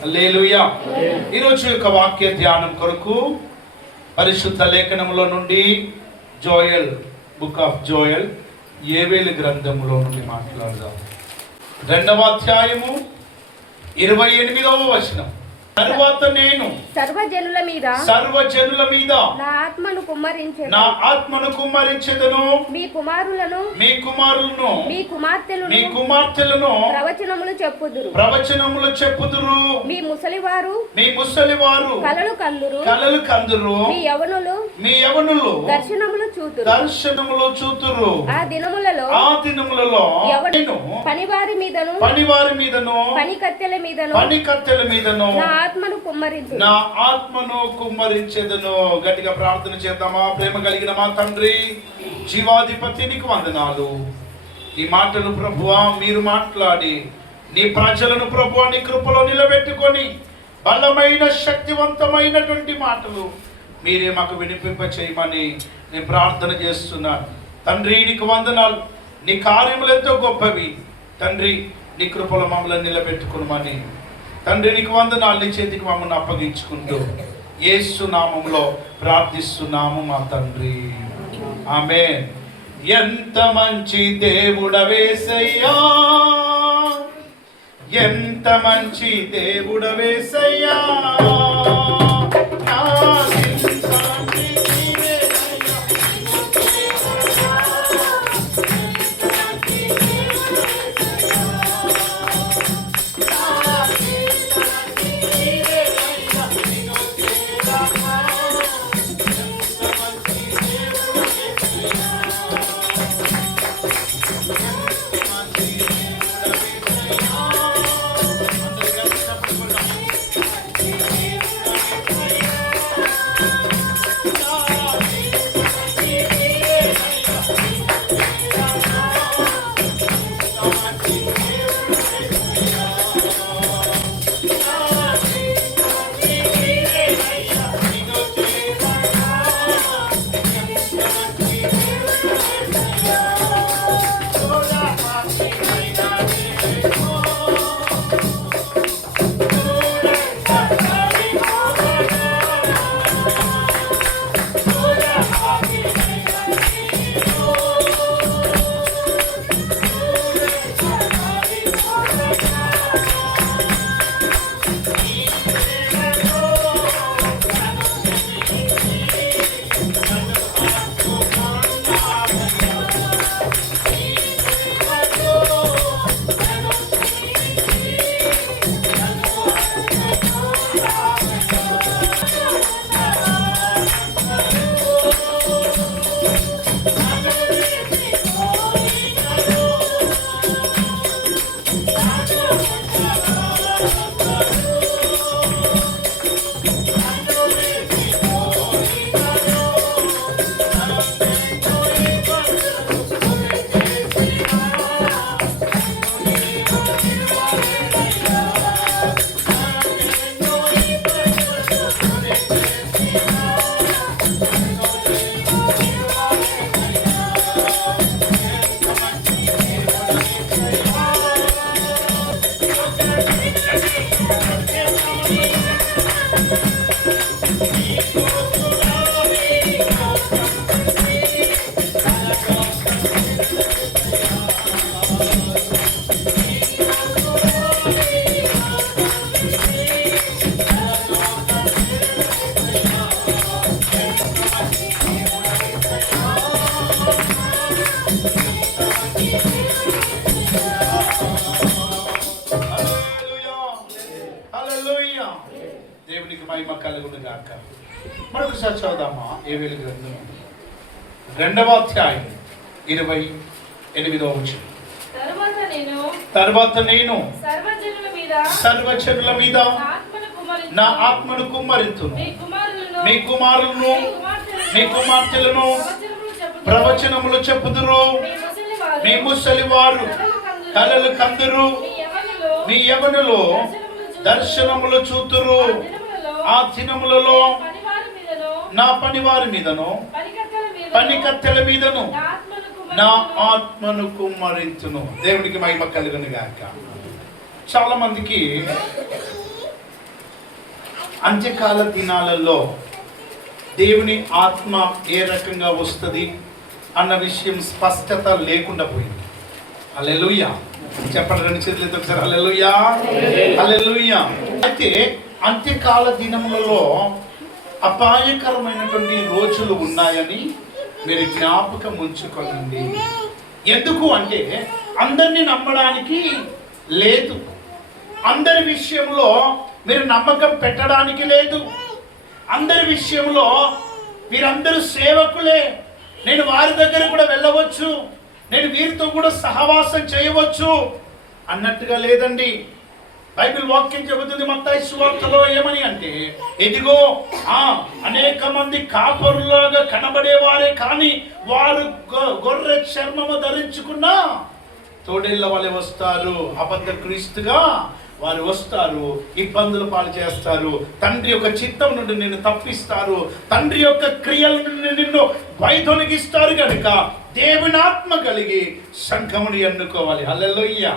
హల్లెలూయా. ఈరోజు యొక్క వాక్య ధ్యానం కొరకు పరిశుద్ధ లేఖనములో నుండి జోయల్, బుక్ ఆఫ్ జోయల్, యేవేలు గ్రంథములో నుండి మాట్లాడదాం. 2వ అధ్యాయము 28వ వచనం. తరువాత నేను సర్వజనుల మీద నా ఆత్మను కుమ్మరించెదను. మీ కుమారులను మీ కుమార్తెలను ప్రవచనములు చెప్పుదురు. మీ ముసలివారు కలలు కందురు. మీ యవనులు దర్శనములు చూతురు. ఆ దినములలో పనివారి మీదను పనికత్తెల మీదను నా ఆత్మను కుమ్మరించెదను. గట్టిగా ప్రార్థన చేద్దామా? ప్రేమ కలిగిన మా తండ్రి, జీవాధిపతి, నీకు వందనాలు. ఈ మాటలు ప్రభువా మీరు మాట్లాడి నీ ప్రజలను ప్రభువా నీ కృపలో నిలబెట్టుకొని బలమైన శక్తివంతమైనటువంటి మాటలు మీరే మాకు వినిపింప చేయమని నేను ప్రార్థన చేస్తున్నాను. తండ్రి నీకు వందనాలు. నీ కార్యములు ఎంతో గొప్పవి తండ్రి. నీ కృపలో మమ్మల్ని నిలబెట్టుకునమని తండ్రి నీకు వందనాలు. నీ చేతికి మమ్మల్ని అప్పగించుకుంటూ యేసు నామములో ప్రార్థిస్తున్నాము మా తండ్రి, ఆమేన్. ఎంత మంచి దేవుడవేసయ్యా, ఎంత మంచి దేవుడవేసయ్యా. దేవునికి మహిమ కలుగును గాక. మరొకసారి చదువుదామా? యేవేలు గ్రంథం 2వ అధ్యాయం 28వ వచనం. తరువాత నేను సర్వజనుల మీద నా ఆత్మను కుమ్మరింతును. మీ కుమారులను మీ కుమార్తెలను ప్రవచనములు చెప్పుదురు. మీ ముసలివారు కలలు కందురు. మీ యవనులు దర్శనములు చూతురు. ఆ దినములలో నా పనివారి మీదను పనికత్తెల మీదను నా ఆత్మను కుమ్మరించును. దేవునికి మహిమ కలుగును గాక. చాలా మందికి అంత్యకాల దినాలలో దేవుని ఆత్మ ఏ రకంగా వస్తుంది అన్న విషయం స్పష్టత లేకుండా పోయింది. హల్లెలూయా చెప్పండి, రెండు చేతులతో ఒకసారి హల్లెలూయా హల్లెలూయా. అయితే అంత్యకాల దినములలో అపాయకరమైనటువంటి రోజులు ఉన్నాయని మీరు జ్ఞాపకం ఉంచుకోండి. ఎందుకు అంటే అందరినీ నమ్మడానికి లేదు, అందరి విషయంలో మీరు నమ్మకం పెట్టడానికి లేదు, అందరి విషయంలో వీరందరూ సేవకులే, నేను వారి దగ్గర కూడా వెళ్ళవచ్చు, నేను వీరితో కూడా సహవాసం చేయవచ్చు అన్నట్టుగా లేదండి. బైబిల్ వాక్యం చెబుతుంది మత్తయి సువార్తలో ఏమని అంటే, ఇదిగో అనేక మంది కాపరులాగా కనబడేవారే కానీ వారు గొర్రె చర్మము ధరించుకున్న తోడేళ్ల వలె వస్తారు. అబద్ధ క్రీస్తుగా వారు వస్తారు, ఇబ్బందులు పాలు చేస్తారు, తండ్రి యొక్క చిత్తం నుండి నిన్ను తప్పిస్తారు, తండ్రి యొక్క క్రియల నుండి నిన్ను వైదొలగిస్తారు. కనుక దేవుని ఆత్మ కలిగి సంఘముని ఎన్నుకోవాలి. హల్లెలూయా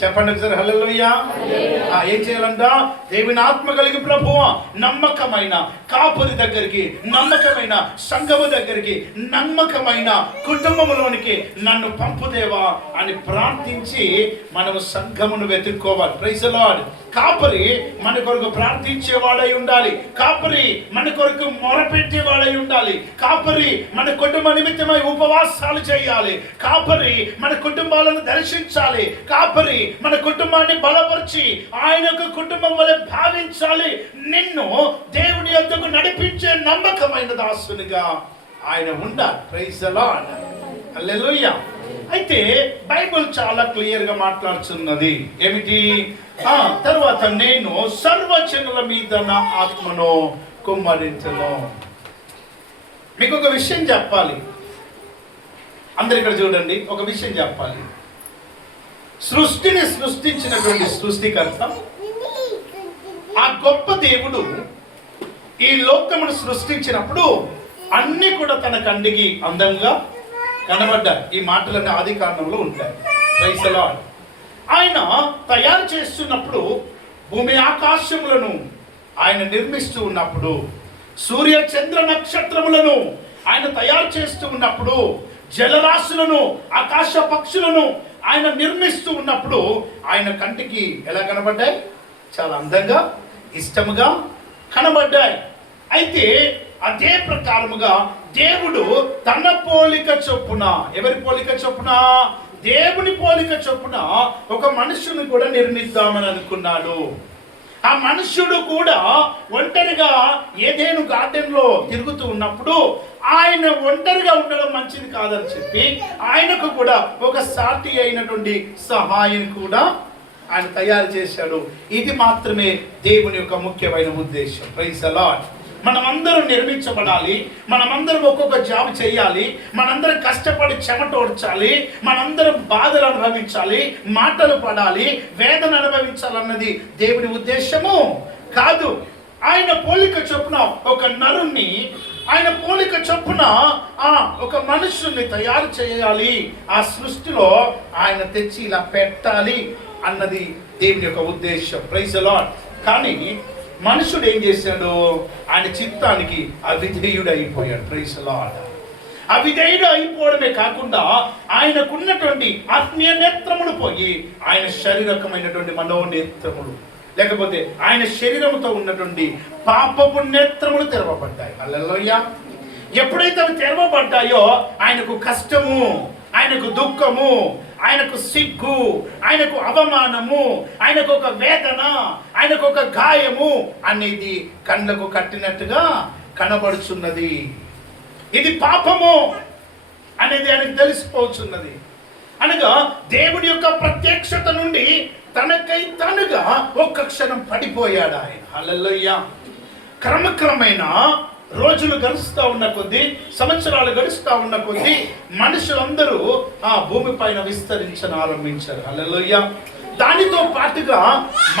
చెప్పండి ఒకసారి హల్లెలూయా. ఏం చేయాలంట? దేవుని ఆత్మ కలిగి ప్రభువా నమ్మకమైన కాపురి దగ్గరికి, నమ్మకమైన సంఘము దగ్గరికి, నమ్మకమైన కుటుంబంలోనికి నన్ను పంపుదేవా అని ప్రార్థించి మనము సంఘమును వెతుక్కోవాలి. Praise the Lord. కాపరి మన కొరకు ప్రార్థించేవాడై ఉండాలి, కాపరి మన కొరకు మొరపెట్టేవాడై ఉండాలి, కాపరి మన కుటుంబ నిమిత్తమై ఉపవాసాలు చేయాలి, కాపరి మన కుటుంబాలను దర్శించాలి, కాపరి మన కుటుంబాన్ని బలపరిచి ఆయన యొక్క కుటుంబం వలె భావించాలి. నిన్ను దేవుని యొద్దకు నడిపించే నమ్మకమైన దాసునిగా ఆయన ఉండాలి. ప్రైజ్ ది లార్డ్ హల్లెలూయా. అయితే బైబిల్ చాలా క్లియర్ గా మాట్లాడుతున్నది ఏమిటి? తర్వాత నేను సర్వజనుల మీద నా ఆత్మను కుమ్మరించును. మీకు ఒక విషయం చెప్పాలి, అందరు ఇక్కడ చూడండి, ఒక విషయం చెప్పాలి. సృష్టిని సృష్టించినటువంటి సృష్టికర్త ఆ గొప్ప దేవుడు ఈ లోకమును సృష్టించినప్పుడు అన్ని కూడా తన కంటికి అందంగా కనబడ్డాయి. ఈ మాటలన్నీ ఆది కాండంలో ఉంటాయి. Praise the Lord. ఆయన తయారు చేస్తున్నప్పుడు భూమి ఆకాశములను ఆయన నిర్మిస్తూ ఉన్నప్పుడు, సూర్య చంద్ర నక్షత్రములను ఆయన తయారు చేస్తూ ఉన్నప్పుడు, జలరాశులను ఆకాశ పక్షులను ఆయన నిర్మిస్తూ ఉన్నప్పుడు ఆయన కంటికి ఎలా కనబడ్డాయి? చాలా అందంగా ఇష్టముగా కనబడ్డాయి. అయితే అదే ప్రకారముగా దేవుడు తన పోలిక చొప్పున, ఎవరి పోలిక చొప్పున? దేవుని పోలిక చొప్పున ఒక మనుషుని కూడా నిర్మిద్దామని అనుకున్నాడు. ఆ మనుష్యుడు కూడా ఒంటరిగా ఏదెను గార్డెన్ లో తిరుగుతూ ఉన్నప్పుడు ఆయన ఒంటరిగా ఉండడం మంచిది కాదని చెప్పి ఆయనకు కూడా ఒక సాటి అయినటువంటి సహాయం కూడా ఆయన తయారు చేశాడు. ఇది మాత్రమే దేవుని యొక్క ముఖ్యమైన ఉద్దేశం. Praise the Lord. మనమందరం నిర్మించబడాలి, మనమందరం ఒక్కొక్క జాబ్ చేయాలి, మనందరం కష్టపడి చెమటోడ్చాలి, మనందరం బాధలు అనుభవించాలి, మాటలు పడాలి, వేదన అనుభవించాలన్నది దేవుని ఉద్దేశము కాదు. ఆయన పోలిక చొప్పున ఒక నరుణ్ణి, ఆయన పోలిక చొప్పున ఒక మనుషుల్ని తయారు చేయాలి, ఆ సృష్టిలో ఆయన తెచ్చి ఇలా పెట్టాలి అన్నది దేవుని యొక్క ఉద్దేశం. Praise the lord. కానీ మనుషుడు ఏం చేశాడు? ఆయన చిత్తానికి అవిధేయుడు అయిపోయాడు. Praise the lord. అవిధేయుడు అయిపోవడమే కాకుండా ఆయనకున్నటువంటి ఆత్మీయ నేత్రములు పోయి ఆయన శారీరకమైనటువంటి మనోనేత్రములు, లేకపోతే ఆయన శరీరముతో ఉన్నటువంటి పాపపు నేత్రములు తెరవబడ్డాయి. హల్లెలూయా. ఎప్పుడైతే అవి తెరవబడ్డాయో ఆయనకు కష్టము, ఆయనకు దుఃఖము, ఆయనకు సిగ్గు, ఆయనకు అవమానము, ఆయనకు ఒక వేదన, ఆయనకు ఒక గాయము అనేది కళ్ళకు కట్టినట్టుగా కనబడుచున్నది. ఇది పాపము అనేది ఆయనకు తెలిసిపోతున్నది. అనగా దేవుడి యొక్క ప్రత్యక్షత నుండి తనకై తనుగా ఒక్క క్షణం పడిపోయాడు ఆయన. హల్లెలూయా. క్రమక్రమైన రోజులు గడుస్తూ ఉన్న కొద్దీ, సంవత్సరాలు గడుస్తూ ఉన్న కొద్దీ మనుషులందరూ ఆ భూమి పైన విస్తరించను ఆరంభించారు. హల్లెలూయా. దానితో పాటుగా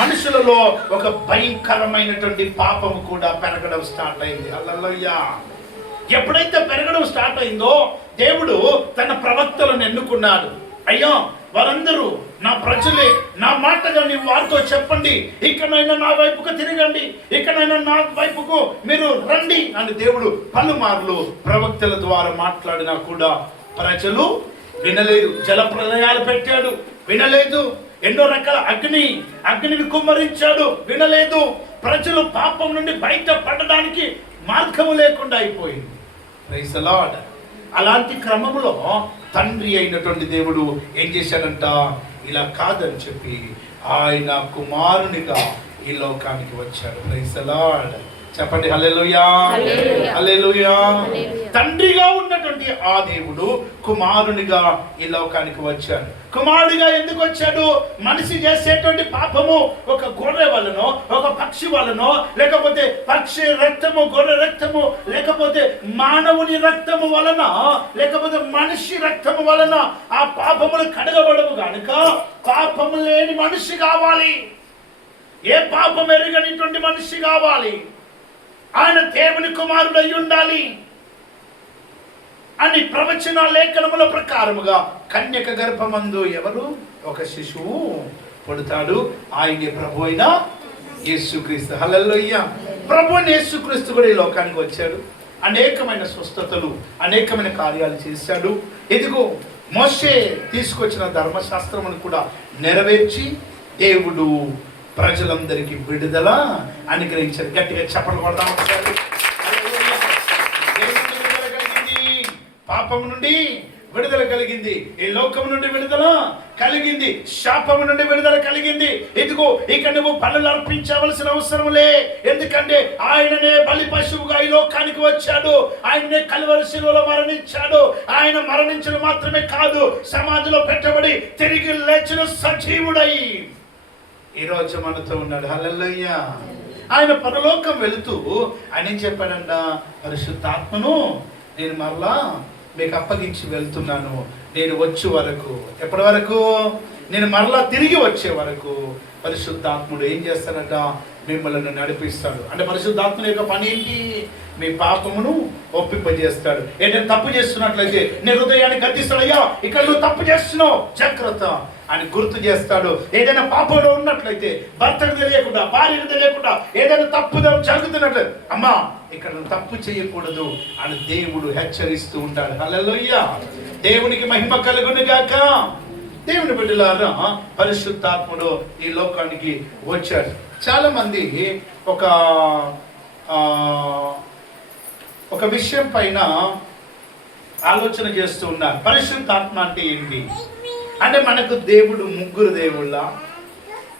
మనుషులలో ఒక భయంకరమైనటువంటి పాపము కూడా పెరగడం స్టార్ట్ అయింది. హల్లెలూయా. ఎప్పుడైతే పెరగడం స్టార్ట్ అయిందో దేవుడు తన ప్రవక్తలను ఎన్నుకున్నాడు. అయ్యో వారందరూ నా ప్రజలే, నా మాటగా నీవు వారితో చెప్పండి, ఇకనైనా నా వైపుకు తిరగండి, ఇకనైనా నా వైపుకు మీరు రండి అని దేవుడు పలుమార్లు ప్రవక్తల ద్వారా మాట్లాడినా కూడా ప్రజలు వినలేదు. జల ప్రళయాలు పెట్టాడు, వినలేదు. ఎన్నో రకాల అగ్నిని కుమ్మరించాడు, వినలేదు. ప్రజలు పాపం నుండి బయట పడడానికి మార్గము లేకుండా అయిపోయింది. Praise the Lord. అలాంటి క్రమంలో తండ్రి అయినటువంటి దేవుడు ఏం చేశాడంట, ఇలా కాదని చెప్పి ఆయన కుమారునిగా ఈ లోకానికి వచ్చాడు. Praise the Lord. చెప్పండి హల్లెలూయా, హల్లెలూయా. తండ్రిగా ఉన్నటువంటి ఆ దేవుడు కుమారునిగా ఈ లోకానికి వచ్చాడు. కుమారుడిగా ఎందుకు వచ్చాడు? మనిషి చేసేటువంటి పాపము ఒక గొర్రె వలనో, ఒక పక్షి వలనో, లేకపోతే పక్షి రక్తము, గొర్రె రక్తము, లేకపోతే మానవుని రక్తము వలన, లేకపోతే మనిషి రక్తము వలన ఆ పాపములు కడగబడము కనుక పాపము లేని మనిషి కావాలి, ఏ పాపం ఎరగనిటువంటి మనిషి కావాలి, ఆయన దేవుని కుమారుడు అయి ఉండాలి అని ప్రవచన లేఖనముల ప్రకారముగా కన్యక గర్భమందు ఎవరు? ఒక శిశువు పుడతాడు. ఆయనే ప్రభు అయిన యేసుక్రీస్తు. హల్లెలూయా. ప్రభు అయిన యేసుక్రీస్తు కూడా ఈ లోకానికి వచ్చాడు. అనేకమైన స్వస్థతలు, అనేకమైన కార్యాలు చేశాడు. ఇదిగో మోషే తీసుకొచ్చిన ధర్మశాస్త్రమును కూడా నెరవేర్చి దేవుడు ప్రజలందరికీ విడుదల అనుగ్రహించారు. గట్టిగా చప్పట్లు కొడదాం ఒకసారి. పాపం నుండి విడుదల కలిగింది, ఈ లోకం నుండి విడుదల కలిగింది, శాపము నుండి విడుదల కలిగింది. ఇదిగో ఇక నువ్వు బలులు అర్పించవలసిన అవసరం లే, ఎందుకంటే ఆయననే బలి పశువుగా ఈ లోకానికి వచ్చాడు. ఆయననే కల్వరి శిలువలో మరణించాడు. ఆయన మరణించడం మాత్రమే కాదు, సమాధిలో పెట్టబడి తిరిగి లేచిన సజీవుడై ఈరోజు మనతో ఉన్నాడు. హల్లెలూయా. ఆయన పరలోకం వెళుతూ ఆయన ఏం చెప్పాడంట, పరిశుద్ధాత్మను నేను మరలా మీకు అప్పగించి వెళ్తున్నాను. నేను వచ్చే వరకు, ఎప్పటి వరకు? నేను మరలా తిరిగి వచ్చే వరకు పరిశుద్ధాత్ముడు ఏం చేస్తాడంట, మిమ్మల్ని నడిపిస్తాడు. అంటే పరిశుద్ధాత్ముని యొక్క పని ఏంటి? మీ పాపమును ఒప్పింపజేస్తాడు. ఏంటంటే తప్పు చేస్తున్నట్లయితే నీ హృదయాన్ని గద్దిస్తాడు. అయ్యా ఇక్కడ నువ్వు తప్పు చేస్తున్నావు, జాగ్రత్త అని గుర్తు చేస్తాడు. ఏదైనా పాపంలో ఉన్నట్లయితే భర్తకు తెలియకుండా, భార్యకు తెలియకుండా ఏదైనా తప్పు జరుగుతున్నట్లు, అమ్మా ఇక్కడ నువ్వు తప్పు చేయకూడదు అని దేవుడు హెచ్చరిస్తూ ఉంటాడు. హల్లెలూయా. దేవునికి మహిమ కలుగును గాక. దేవుని బిడ్డలారా, పరిశుద్ధాత్ముడు ఈ లోకానికి వచ్చాడు. చాలా మంది ఒక విషయం పైన ఆలోచన చేస్తూ ఉన్నారు. పరిశుద్ధాత్మ అంటే ఏంటి? అంటే మనకు దేవుడు ముగ్గురు దేవుళ్ళ,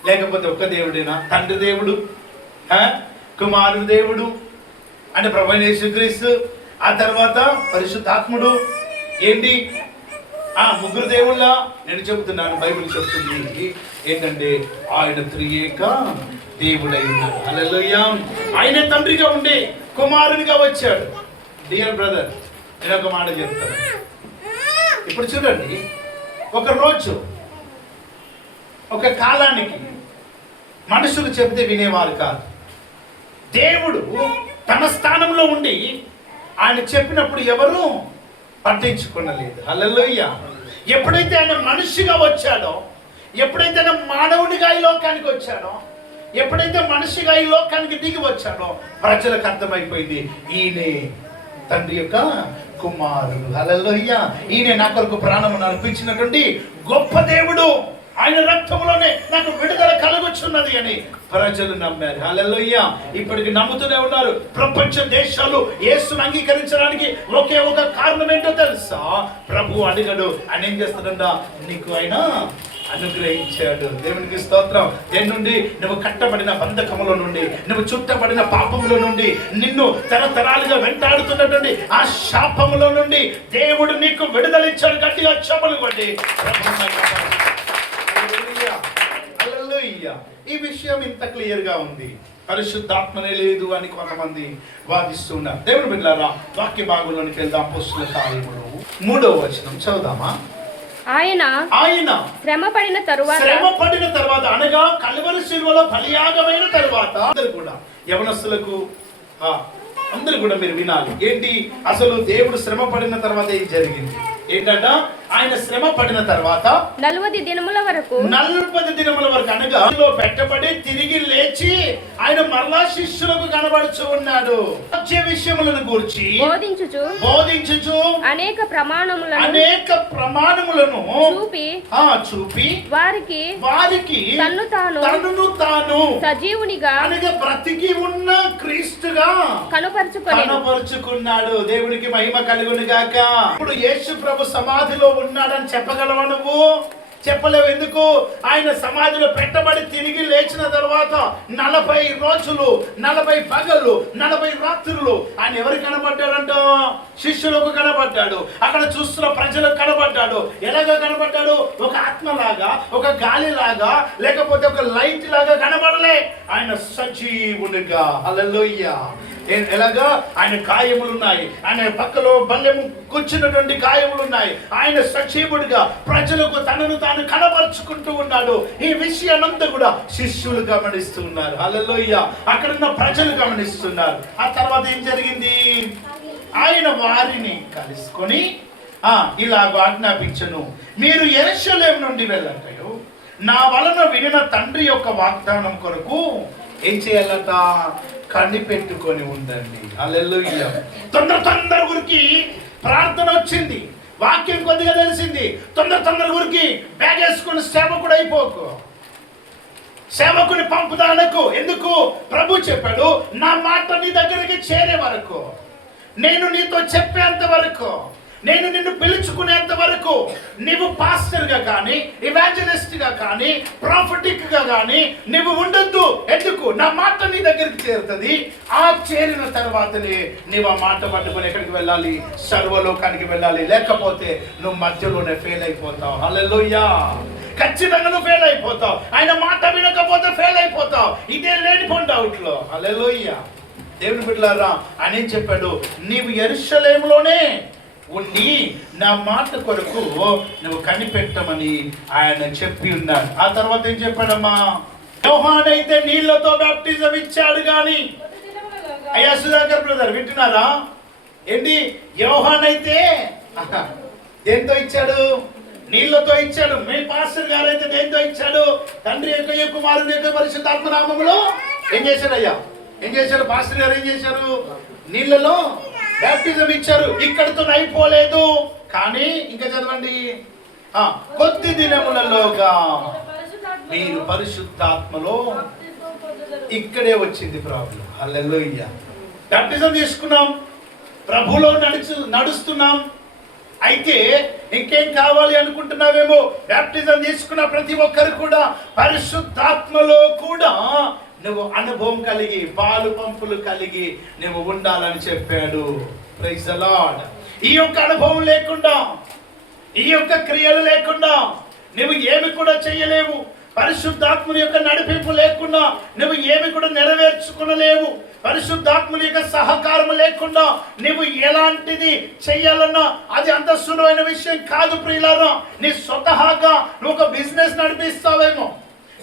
లేకపోతే ఒక దేవుడేనా? తండ్రి దేవుడు, కుమారుడు దేవుడు అంటే ప్రభువైన యేసుక్రీస్తు, ఆ తర్వాత పరిశుద్ధాత్ముడు. ఏంటి ముగ్గురు దేవుళ్ళ? నేను చెబుతున్నాను, బైబిల్ చెప్తుంది ఏంటంటే ఆయన త్రియేక దేవుడై ఉన్నాడు. హల్లెలూయా. ఆయన తండ్రిగా ఉండి కుమారునిగా వచ్చాడు. డియర్ బ్రదర్, నేను ఒక మాట చెప్తాను. ఇప్పుడు చూడండి, ఒక రోజు, ఒక కాలానికి మనుషులు చెబితే వినేవారు కాదు. దేవుడు తన స్థానంలో ఉండి ఆయన చెప్పినప్పుడు ఎవరు పట్టించుకునలేదు. హల్లెలూయా. ఎప్పుడైతే ఆయన మనిషిగా వచ్చాడో, ఎప్పుడైతే ఆయన మానవునిగా ఈ లోకానికి వచ్చాడో, ఎప్పుడైతే మనిషిగా ఈ లోకానికి దిగి వచ్చాడో ప్రజలకు అర్థమైపోయింది, ఈయనే తండ్రి యొక్క కుమారుడు. హల్లెలూయా. ఈయన నా కొరకు ప్రాణమును అర్పించినటువంటి గొప్ప దేవుడు, ఆయన రక్తంలోనే నాకు విడుదల కలుగుచున్నది అని ప్రజలు నమ్మారు. హల్లెలూయా. ఇప్పటికి నమ్ముతూనే ఉన్నారు. ప్రపంచ దేశాలు యేసును అంగీకరించడానికి ఒకే ఒక కారణం ఏంటో తెలుసా? ప్రభు అడిగాడు, ఆయన ఏం చేస్తాడంట, నీకు ఆయన అనుగ్రహించాడు. దేవునికి స్తోత్రం. దేని నుండి? నువ్వు కట్టబడిన బంధకముల నుండి, నువ్వు చుట్టబడిన పాపముల నుండి, నిన్ను తరతరాలుగా వెంటాడుతున్నటువంటి ఆ శాపముల నుండి దేవుడు నీకు విడుదలిచ్చాడు. గట్టిగా చెప్పులు కొట్టి. ఈ విషయం ఇంత క్లియర్ గా ఉంది. పరిశుద్ధాత్మనే లేదు అని కొంతమంది వాదిస్తున్నారు. దేవుని బిడ్డలారా, వాక్య భాగంలోనికి వెళ్దాం. అపోస్తలుల కార్యములు 3వ వచనం చదువుదామా? ఆయన శ్రమ పడిన తరువాత అనగా కల్వరి శిలువలో బలియాగమైన తరువాత అందరూ కూడా, యవనస్తులకు అందరూ కూడా మీరు వినాలి. ఏంటి అసలు దేవుడు శ్రమ పడిన తర్వాత ఏం జరిగింది? ఏంటంట? ఆయన శ్రమ పడిన తర్వాత 40 దినముల వరకు 40 దినముల వరకు అనగా పెట్టబడి తిరిగి లేచి ఆయన మరలా శిష్యులకు కనబడుచు ఉన్నాడు. వచ్చే విషయములను గూర్చి బోధించుచు అనేక ప్రమాణములను చూపి వారికి తన్నును తాను సజీవునిగా అనగా బ్రతికి ఉన్న క్రీస్తుగా కనపరుచుకున్నాడు. దేవునికి మహిమ కలుగును గాక. ఇప్పుడు యేసు ప్రభు సమాధిలో ఉన్నాడని చెప్పగలవా నువ్వు? చెప్పలేవు. ఎందుకు? ఆయన సమాధిలో పెట్టబడి తిరిగి లేచిన తర్వాత 40 రోజులు 40 పగళ్ళు 40 రాత్రులు ఆయన ఎవరికి కనబడ్డాడంట? శిష్యులకు కనబడ్డాడు. అక్కడ చూస్తున్న ప్రజలకు కనబడ్డాడు. ఎలాగా కనబడ్డాడు? ఒక ఆత్మలాగా, ఒక గాలిలాగా, లేకపోతే ఒక లైట్ లాగా కనబడలే. ఆయన సజీవునిగా. హల్లెలూయా. ఎలాగా? ఆయన గాయములు ఉన్నాయి, ఆయన పక్కలో బల్లెము కూర్చున్నటువంటి గాయములు ఉన్నాయి. ఆయన సజీవుడిగా ప్రజలకు తనను తాను కనబరుచుకుంటూ ఉన్నాడు. ఈ విషయాన్నంతా కూడా శిష్యులు గమనిస్తూ ఉన్నారు. హల్లెలూయా. అక్కడున్న ప్రజలు గమనిస్తున్నారు. ఆ తర్వాత ఏం జరిగింది? ఆయన వారిని కలుసుకొని ఇలాగ ఆజ్ఞాపించను, మీరు యెరూషలేము నుండి వెళ్ళటయు నా వలన వినిన తండ్రి యొక్క వాగ్దానం కొరకు ఏం చేయాలట? కనిపెట్టుకొని ఉండండి. హల్లెలూయా. తొందర గురికి ప్రార్థన వచ్చింది, వాక్యం కొద్దిగా తెలిసింది. తొందర గురికి బ్యాగ్ వేసుకుని సేవకుడు అయిపోకు, సేవకుని పంపుదానకు. ఎందుకు? ప్రభు చెప్పాడు, నా మాట నీ దగ్గరికి చేరే వరకు, నేను నీతో చెప్పేంత వరకు, నేను నిన్ను పిలుచుకునేంత వరకు నీవు పాస్టర్ గా కానీ, ఇవాంజలిస్ట్ గా కానీ, ప్రాఫిటిక్ గా కానీ నువ్వు ఉండొద్దు. ఎందుకు? నా మాట నీ దగ్గరికి చేరుతుంది. ఆ చేరిన తర్వాతనే నీవు ఆ మాట పట్టుకుని ఎక్కడికి వెళ్ళాలి? సర్వలోకానికి వెళ్ళాలి. లేకపోతే నువ్వు మధ్యలోనే ఫెయిల్ అయిపోతావు. హల్లెలూయా. ఖచ్చితంగా నువ్వు ఫెయిల్ అయిపోతావు. ఆయన మాట వినకపోతే ఫెయిల్ అయిపోతావు. ఇదే లేనిపోండి డౌట్ లో. హల్లెలూయా. దేవుని బిడ్డలారా, ఆయన ఏం చెప్పాడు? నీవు యెరూషలేములోనే ఉండి నా మాట కొరకు నువ్వు కనిపెట్టమని ఆయన చెప్పి ఉన్నాడు. ఆ తర్వాత ఏం చెప్పాడమ్మా? యోహానైతే నీళ్లతో బాప్టిజం ఇచ్చాడు గాని, అయ్యా సుధాకర్ బ్రదర్ వింటున్నారా? ఏంటి? యోహానైతే దేంతో ఇచ్చాడు? నీళ్లతో ఇచ్చాడు. మీ పాస్టర్ గారు అయితే దేంతో ఇచ్చాడు? తండ్రి యొక్క కుమారుని యొక్క పరిశుద్ధాత్మ నామములో ఏం చేశాడయ్యా? ఏం చేశారు? పాస్టర్ గారు ఏం చేశారు? నీళ్లలో బాప్టిజం ఇచ్చారు. ఇక్కడితో అయిపోలేదు. కానీ ఇంకా చదవండి, కొద్ది దినములలోగా మీరు పరిశుద్ధాత్మలో, ఇక్కడే వచ్చింది ప్రాబ్లం. హల్లెలూయా. బాప్టిజం తీసుకున్నాం, ప్రభువులో నడుస్తున్నాం. అయితే ఇంకేం కావాలి అనుకుంటున్నావేమో? బాప్టిజం తీసుకున్న ప్రతి ఒక్కరు కూడా పరిశుద్ధాత్మలో కూడా నువ్వు అనుభవం కలిగి, పాలు పంపులు కలిగి నువ్వు ఉండాలని చెప్పాడు. Praise the Lord. ఈ యొక్క అనుభవం లేకుండా, ఈ యొక్క క్రియలు లేకుండా నువ్వు ఏమి కూడా చేయలేవు. పరిశుద్ధాత్ముని యొక్క నడిపింపు లేకుండా నువ్వు ఏమి కూడా నెరవేర్చుకునలేవు. పరిశుద్ధాత్ముని యొక్క సహకారం లేకుండా నువ్వు ఎలాంటిది చెయ్యాలన్నా అది అంత సులువైన విషయం కాదు ప్రియులారా. నీ స్వతహాగా నువ్వు ఒక బిజినెస్ నడిపిస్తావేమో,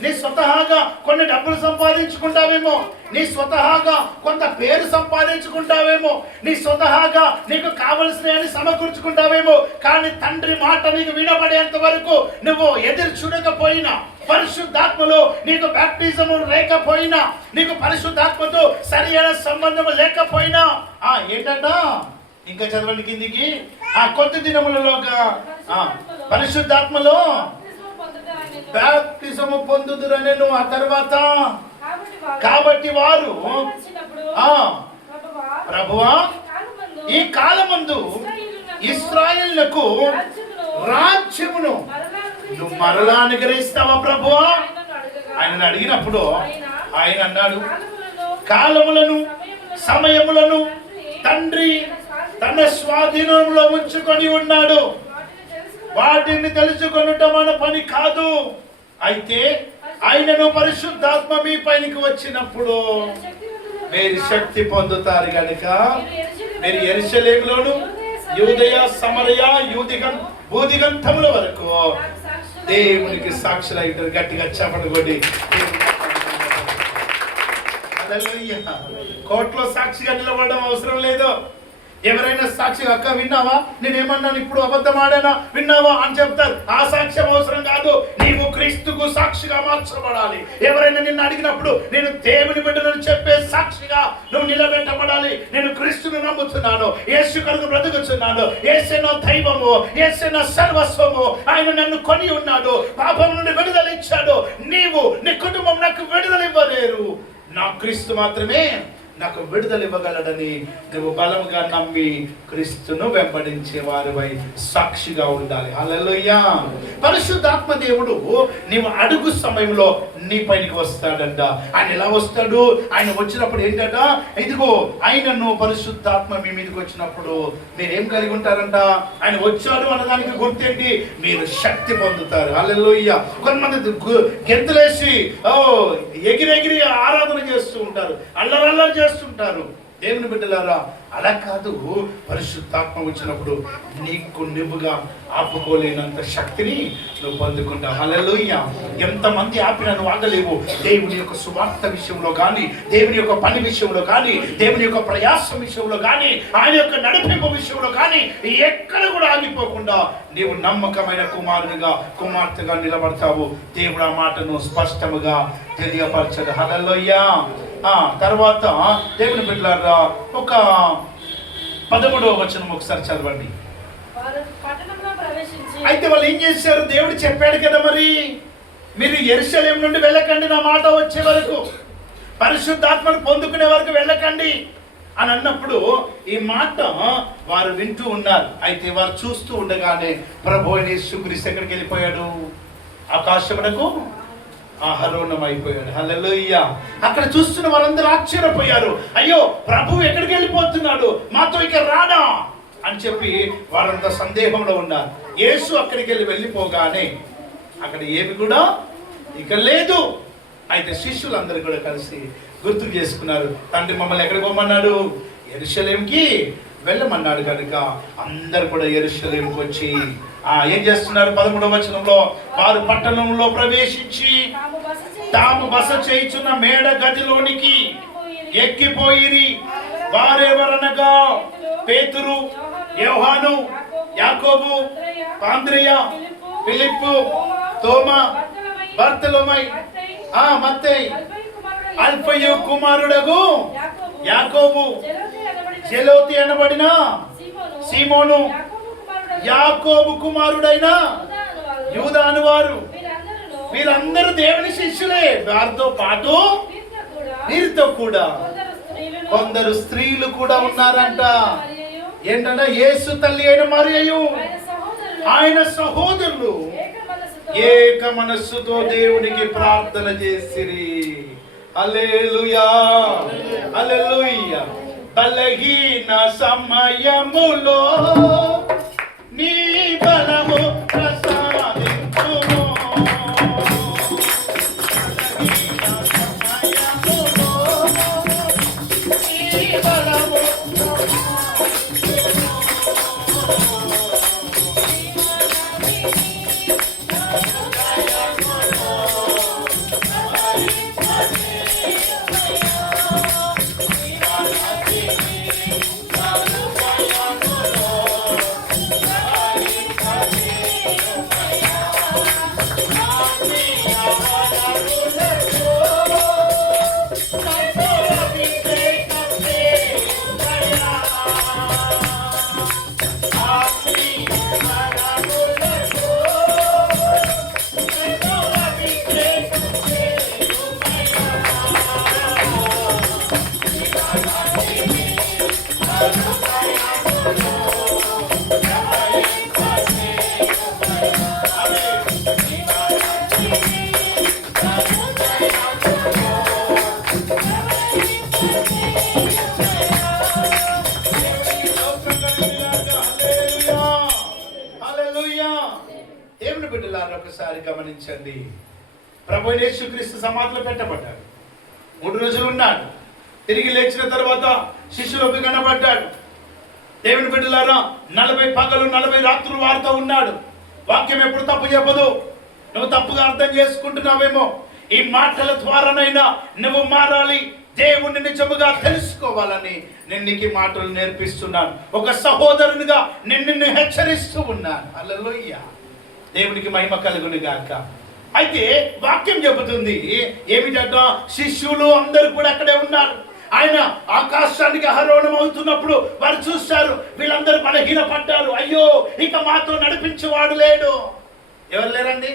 నీ స్వతహాగా కొన్ని డబ్బులు సంపాదించుకుంటావేమో, నీ స్వతహాగా కొంత పేరు సంపాదించుకుంటావేమో, నీ స్వతహాగా నీకు కావలసినవి సమకూర్చుకుంటావేమో. కానీ తండ్రి మాట నీకు వినబడేంత వరకు నువ్వు ఎదురు చూడకపోయినా, పరిశుద్ధాత్మలో నీకు బాప్టిజము లేకపోయినా, నీకు పరిశుద్ధాత్మతో సరైన సంబంధం లేకపోయినా ఏంటంట? ఇంకా చదవండి కిందికి. కొద్ది దినములలోగా పరిశుద్ధాత్మలో బాప్టిజము పొందుదురనెను. ఆ తర్వాత కాబట్టి వారు ప్రభువా ఈ కాలమందు ఇశ్రాయేలులకు రాజ్యమును నువ్వు మరలా అనుగ్రహిస్తావా ప్రభువా? ఆయనను అడిగినప్పుడు ఆయన అన్నాడు, కాలములను సమయములను తండ్రి తన స్వాధీనంలో ఉంచుకొని ఉన్నాడు. వాటిని తెలుసుకొనుట మన పని కాదు. అయితే ఆయనను పరిశుద్ధాత్మ మీ పైకి వచ్చినప్పుడు మీరు శక్తి పొందుతారు గనుక మీరు యెరూషలేములోను యూదయ సమరయ భూదిగంతముల వరకు దేవునికి సాక్షులై ఉంటారు. గట్టిగా చప్పట్లు కొట్టి హల్లెలూయా. కోర్టులో సాక్షిగా నిలబడడం అవసరం లేదు. ఎవరైనా సాక్షి అక్క విన్నావా, నేనేమన్నాను ఇప్పుడు అబద్ధం ఆడానా విన్నావా అని చెప్తారు. ఆ సాక్ష్యం అవసరం కాదు. నీవు క్రీస్తుకు సాక్షిగా మార్చబడాలి. ఎవరైనా నిన్ను అడిగినప్పుడు నేను దేవుని బిడ్డను చెప్పే సాక్షిగా నువ్వు నిలబెట్టబడాలి. నేను క్రీస్తుని నమ్ముతున్నాను, యేసు కొరకు బ్రతుకుతున్నాను, యేసే నా దైవము, యేసే నా సర్వస్వము, ఆయన నన్ను కొని ఉన్నాడు, పాపం నుండి విడుదల ఇచ్చాడు. నీవు నీ కుటుంబం నాకు విడుదల ఇవ్వలేరు, నా క్రీస్తు మాత్రమే నాకు విడుదల ఇవ్వగలడని నువ్వు బలముగా నమ్మి క్రీస్తును వెంబడించే వారిపై సాక్షిగా ఉండాలి. హల్లెలూయా. పరిశుద్ధాత్మ దేవుడు నీవు అడుగు సమయంలో నీ పైకి వస్తాడంట. ఆయన ఎలా వస్తాడు? ఆయన వచ్చినప్పుడు ఏంటంట, ఇదిగో ఆయనను పరిశుద్ధాత్మ మీ మీదకి వచ్చినప్పుడు మీరేం కలిగి ఉంటారంట? ఆయన వచ్చాడు అన్నదానికి గుర్తేంటి? మీరు శక్తి పొందుతారు. హల్లెలూయా. కొంతమంది గెంతులేసి ఎగిరెగిరి ఆరాధన చేస్తూ ఉంటారు, అల్లరల్లరి చేస్తుంటారు. దేవుని బిడ్డలారా, అలా కాదు. పరిశుద్ధాత్మ వచ్చినప్పుడు నీకు నువ్వుగా ఆపుకోలేనంత శక్తిని నువ్వు పొందుకుంటావు. హల్లెలూయా. ఎంతమంది ఆపినా నువ్వు ఆగలేవు. దేవుని యొక్క సువార్త విషయంలో కానీ, దేవుని యొక్క పని విషయంలో కానీ, దేవుని యొక్క ప్రయాసం విషయంలో కానీ, ఆయన యొక్క నడిపింపు విషయంలో కానీ ఎక్కడ కూడా ఆగిపోకుండా నీవు నమ్మకమైన కుమారునిగా కుమార్తెగా నిలబడతావు. దేవుడు ఆ మాటను స్పష్టముగా తెలియపరచదు. హల్లెలూయా. తర్వాత దేవుని బిడ్డలారా, ఒక 13వ వచనం ఒకసారి చదవండి. అయితే వాళ్ళు ఏం చేశారు? దేవుడు చెప్పాడు కదా, మరి మీరు యెరూషలేము నుండి వెళ్ళకండి, నా మాట వచ్చే వరకు, పరిశుద్ధాత్మను పొందుకునే వరకు వెళ్ళకండి అని అన్నప్పుడు ఈ మాట వారు వింటూ ఉన్నారు. అయితే వారు చూస్తూ ఉండగానే ప్రభువైన యేసుక్రీస్తు ఎక్కడికి వెళ్ళిపోయాడు? ఆకాశమునకు ఆరోహణం అయిపోయాడు. హల్లెలూయా. అక్కడ చూస్తున్న వారందరూ ఆశ్చర్యపోయారు. అయ్యో, ప్రభువు ఎక్కడికి వెళ్ళిపోతున్నాడు, మాతో ఇక రాడా అని చెప్పి వారంతా సందేహంలో ఉన్నారు. యేసు అక్కడికి వెళ్ళిపోగానే అక్కడ ఏమి కూడా ఇక లేదు. అయితే శిష్యులందరూ కూడా కలిసి గుర్తు చేసుకున్నారు, తండ్రి మమ్మల్ని ఎక్కడికి పోమన్నాడు? యెరూషలేముకి వెళ్ళమన్నాడు కనుక అందరు కూడా యెరూషలేముకి వచ్చి ఏం చేస్తున్నారు? 13వ వచనంలో, వారు పట్టణంలో ప్రవేశించి తాము బస చేయుచున్న మేడ గదిలోనికి ఎక్కిపోయిరి. వారెవరనగా పేతురు, యోహాను, యాకోబు, ఆంద్రెయ, ఫిలిప్పు, తోమా, బర్తలోమై, మత్తయి, అల్ఫయు కుమారుడగు యాకోబు, జెలోతి అనబడిన సీమోను, యాకోబు కుమారుడైన యూదా అనువారు, వీరందరూ దేవుని శిష్యులే. వారితో పాటు వీరితో కూడా కొందరు స్త్రీలు కూడా ఉన్నారంట. ఏంటంటే యేసు తల్లి అయిన మరియయు ఆయన సహోదరులు ఏక మనస్సుతో దేవునికి ప్రార్థన చేసిరి. హల్లెలూయా, హల్లెలూయా. బలహీన సమయములో నీ బలము ప్రసాదించుము. బలహీన సమయములో నీ బలము ఒకసారి గమనించండి. ప్రభువైన యేసుక్రీస్తు సమాధిలో పెట్టబడ్డాడు. 3 రోజులు ఉన్నాడు. తిరిగి లేచిన తర్వాత శిష్యులకు కనబడ్డాడు. దేవుని బిడ్డలారా, 40 పగలు 40 రాత్రులు వారితో ఉన్నాడు. వాక్యం ఎప్పుడు తప్పు చెప్పదు. నువ్వు తప్పుగా అర్థం చేసుకుంటున్నావేమో. ఈ మాటల ద్వారానైనా నువ్వు మారాలి. దేవుణ్ణి నిజముగా తెలుసుకోవాలని నేను నీకు ఈ మాటలు నేర్పిస్తున్నాను. ఒక సహోదరునిగా నిన్ను హెచ్చరిస్తూ ఉన్నాను. హల్లెలూయా, దేవునికి మహిమ కలుగును గాక. అయితే వాక్యం చెబుతుంది ఏమిటంట, శిష్యులు అందరూ కూడా అక్కడే ఉన్నారు. ఆయన ఆకాశానికి ఆరోహణం అవుతున్నప్పుడు వారు చూస్తారు, వీళ్ళందరూ బలహీన పడ్డారు. అయ్యో, ఇక మాతో నడిపించేవాడు లేడు. ఎవరు లేరండి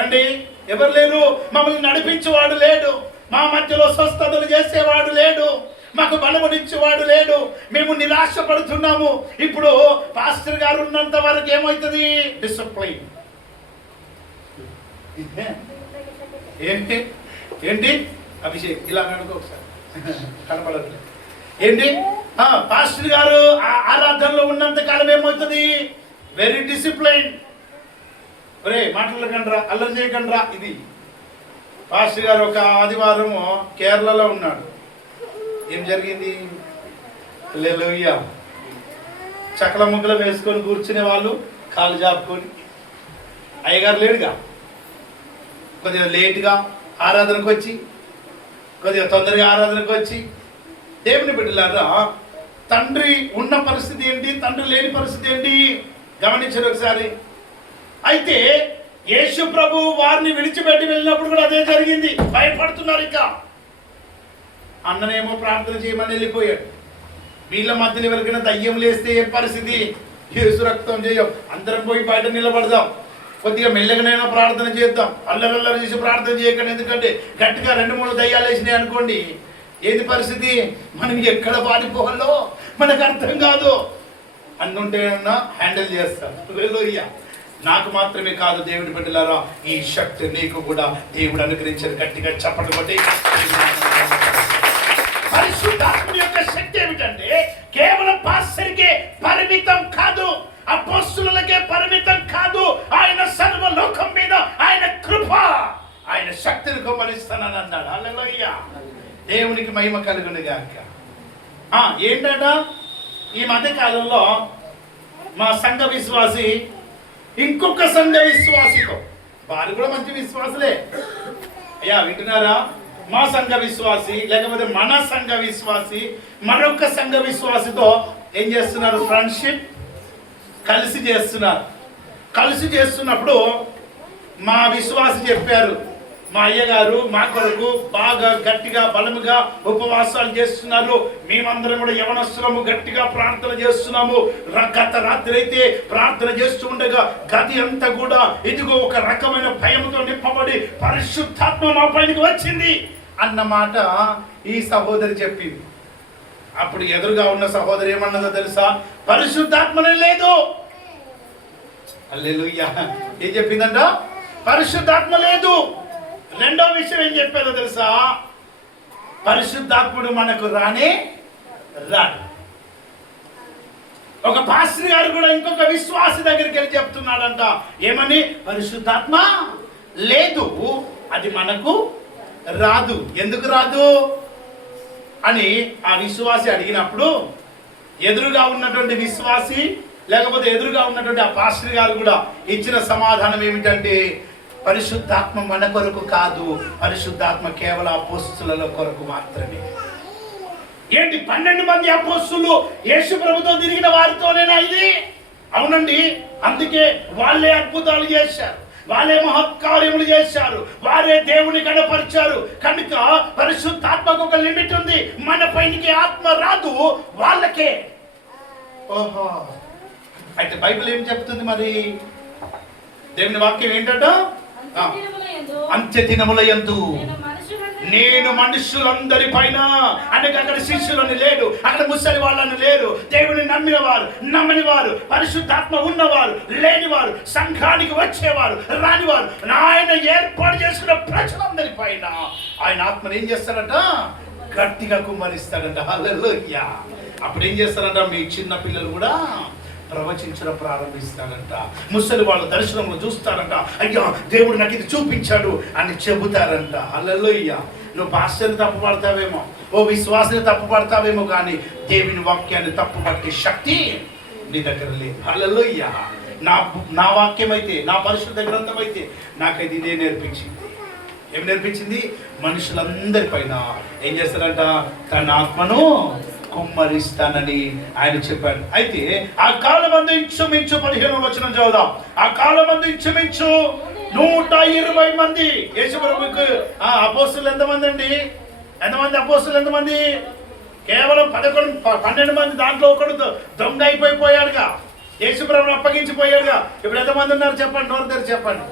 అండి? ఎవరు లేరు? మమ్మల్ని నడిపించేవాడు లేడు, మా మధ్యలో స్వస్థతలు చేసేవాడు లేడు, మాకు బలమునిచ్చేవాడు లేడు, మేము నిరాశ పడుతున్నాము. ఇప్పుడు పాస్టర్ గారు ఉన్నంత వరకు ఏమవుతుంది? డిసిప్లైన్. ఏంటి ఏంటి అభిషేక్ ఇలా అనుకో ఒకసారి, కనపడట్లేదు. ఏంటి పాస్టర్ గారు ఆరాధనలో ఉన్నంత కాలం ఏమవుతుంది? Very discipline. ఒరే మాట్లాడకండ్రా, అల్లరి చేయకండ్రా. ఇది పాస్టర్ గారు ఒక ఆదివారం కేరళలో ఉన్నాడు. ఏం జరిగింది? హల్లెలూయా. చక్కల ముక్కలు వేసుకొని కూర్చునే వాళ్ళు కాలు జాపుకొని, అయ్యగారు లేడుగా, కొద్దిగా లేటుగా ఆరాధనకు వచ్చి, కొద్దిగా తొందరగా ఆరాధనకు వచ్చి, దేవుని బిడ్డలారా, తండ్రి ఉన్న పరిస్థితి ఏంటి, తండ్రి లేని పరిస్థితి ఏంటి గమనించండి ఒకసారి. అయితే యేసు ప్రభు వారిని విడిచిపెట్టి వెళ్ళినప్పుడు కూడా అదే జరిగింది. భయపడుతున్నారు. ఇక అన్ననేమో ప్రార్థన చేయమని వెళ్ళిపోయాడు. వీళ్ళ మధ్యలో ఎవరికైనా దయ్యం లేస్తే ఏ పరిస్థితి? యేసు రక్తం చేయం, అందరం పోయి బయట నిలబడదాం, కొద్దిగా మెల్లగానైనా ప్రార్థన చేద్దాం, అల్లరల్లరి చేసి ప్రార్థన చేయకండి. ఎందుకంటే గట్టిగా 2-3 దయ్యాలు వేసినాయి అనుకోండి, ఏది పరిస్థితి? మనం ఎక్కడ పాడిపోవాలో మనకు అర్థం కాదు. అన్నుంటే హ్యాండిల్ చేస్తాం. హల్లెలూయా. నాకు మాత్రమే కాదు దేవుని బిడ్డలారా, ఈ శక్తి నీకు కూడా దేవుడు అనుగ్రహించారు. గట్టిగా చప్పట్లు కొట్టి. పరిశుద్ధాత్మ యొక్క శక్తి ఏమిటంటే కేవలం పాస్టర్కే పరిమితం కాదు, అపోస్తలులకే పరిమితం కాదు. ఆయన సర్వలోకం మీద ఆయన కృప, ఆయన శక్తిని కుమ్మరిస్తానని అన్నాడు. హల్లెలూయా, దేవునికి మహిమ కలుగును గాక. ఏంటట, ఈ మధ్య కాలంలో మా సంఘ విశ్వాసి ఇంకొక సంఘ విశ్వాసితో, వారు కూడా మంచి విశ్వాసులే అయ్యా, వింటున్నారా? మా సంఘ విశ్వాసి లేకపోతే మన సంఘ విశ్వాసి మరొక సంఘ విశ్వాసితో ఏం చేస్తున్నారు? ఫ్రెండ్షిప్ కలిసి చేస్తున్నారు. కలిసి చేస్తున్నప్పుడు మా విశ్వాసి చెప్పారు, మా అయ్యగారు మా కొరకు బాగా గట్టిగా బలముగా ఉపవాసాలు చేస్తున్నారు, మేమందరం కూడా యవనస్తులము గట్టిగా ప్రార్థన చేస్తున్నాము. గత రాత్రి అయితే ప్రార్థన చేస్తూ ఉండగా గది అంతా కూడా ఇదిగో ఒక రకమైన భయంతో నింపబడి పరిశుద్ధాత్మ మా పైనకి వచ్చింది అన్నమాట ఈ సహోదరి చెప్పింది. అప్పుడు ఎదురుగా ఉన్న సహోదరి ఏమన్నదో తెలుసా? పరిశుద్ధాత్మనే లేదు. హల్లెలూయా. ఏం చెప్పిందంట? పరిశుద్ధాత్మ లేదు. రెండో విషయం ఏం చెప్పారో తెలుసా? పరిశుద్ధాత్ముడు మనకు రానే రాడు. ఒక పాస్టర్ గారు కూడా ఇంకొక విశ్వాసి దగ్గరికి వెళ్ళి చెప్తున్నాడంట, ఏమని? పరిశుద్ధాత్మ లేదు, అది మనకు రాదు. ఎందుకు రాదు అని ఆ విశ్వాసి అడిగినప్పుడు ఎదురుగా ఉన్నటువంటి విశ్వాసి లేకపోతే ఎదురుగా ఉన్నటువంటి ఆ పాస్టర్ గారు కూడా ఇచ్చిన సమాధానం ఏమిటంటే, పరిశుద్ధాత్మ మన కొరకు కాదు, పరిశుద్ధాత్మ కేవలం అపోస్తుల కొరకు మాత్రమే. ఏంటి 12 మంది అపోస్తులు యేసు ప్రభుతో తిరిగిన వారితోనేనా ఇది? అవునండి. అందుకే వాళ్ళే అద్భుతాలు చేశారు, వాళ్ళే మహత్కార్యములు చేశారు, వారే దేవుని కనపరిచారు. కనుక పరిశుద్ధాత్మకు ఒక లిమిట్ ఉంది. మన పైకి ఆత్మ రాదు, వాళ్ళకే. ఓహో, అయితే బైబిల్ ఏం చెప్తుంది మరి? దేవుని వాక్యం ఏంటట? అంత్య దినముల యందు నేను మనుషులందరి పైన, అంటే అక్కడ శిష్యులని లేడు, అక్కడ ముసలి వాళ్ళని లేరు, దేవుని నమ్మిన వారు నమ్మని వారు, పరిశుద్ధాత్మ ఉన్నవారు లేనివారు, సంఘానికి వచ్చేవారు రానివారు, ఆయన ఏర్పాటు చేసుకున్న ప్రజలందరి పైన ఆయన ఆత్మను ఏం చేస్తారంట? గట్టిగా కుమ్మరిస్తాడంట. హల్లెలూయా. అప్పుడు ఏం చేస్తారంట? మీ చిన్న పిల్లలు కూడా ప్రవచించడం ప్రారంభిస్తారంట. ముసలి వాళ్ళ దర్శనంలో చూస్తారంట, అయ్యా దేవుడు నాకు ఇది చూపించాడు అని చెబుతారంట. హల్లెలూయా. నువ్వు పాస్టర్ని తప్పు పడతావేమో, ఓ విశ్వాసాన్ని తప్పు పడతావేమో, కానీ దేవుని వాక్యాన్ని తప్పు పట్టే శక్తి నీ దగ్గర లేదు. హల్లెలూయా. నా వాక్యం అయితే, నా పరిశుద్ధ గ్రంథం అయితే నాకైతే ఇదే నేర్పించింది. ఏం నేర్పించింది? మనుషులందరి పైన ఏం చేస్తారంట? తన ఆత్మను కుమ్మరిస్తానని ఆయన చెప్పాడు. అయితే ఆ కాలమందు ఇంచుమించు 15వ వచనం చదువుదాం. ఆ కాలమందు ఇంచుమించు 120 మంది యేసుప్రభువుకు అపోస్తులు ఎంతమంది అండి? ఎంతమంది అపోస్తులు? ఎంతమంది? కేవలం 12 మంది. దాంట్లో ఒకడు దొంగ అయిపోయాడుగా, యేసుప్రభువును అప్పగించిపోయాడుగా. ఇప్పుడు ఎంతమంది ఉన్నారు చెప్పండి, నోరు తెరిచి చెప్పండి.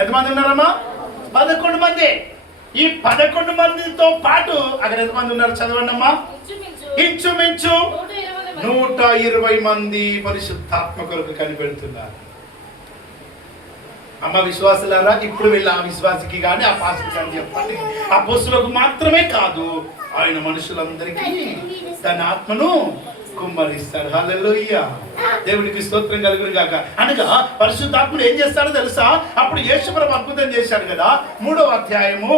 ఎంతమంది ఉన్నారమ్మా? 11 మంది. ఈ 11 మందితో పాటు అక్కడ ఎంతమంది ఉన్నారు చదవండి అమ్మా. ఇంచుమించు 120 మంది పరిశుద్ధాత్మ కొరకు కనిపెడుతున్నారు. అమ్మ విశ్వాసులారా, ఇప్పుడు వీళ్ళ ఆ విశ్వాసికి కానీ ఆ పాస్టర్కి కానీ చెప్పండి, అపోస్తులకు మాత్రమే కాదు, ఆయన మనుషులందరికీ తన ఆత్మను కుమ్మరిస్తాడు. హల్లెలూయా, దేవుడికి స్తోత్రం కలుగును గాక. అనగా పరిశుద్ధాత్ముడు ఏం చేస్తాడో తెలుసా? అప్పుడు యేసుప్రభు అద్భుతం చేశాడు కదా. 3వ అధ్యాయము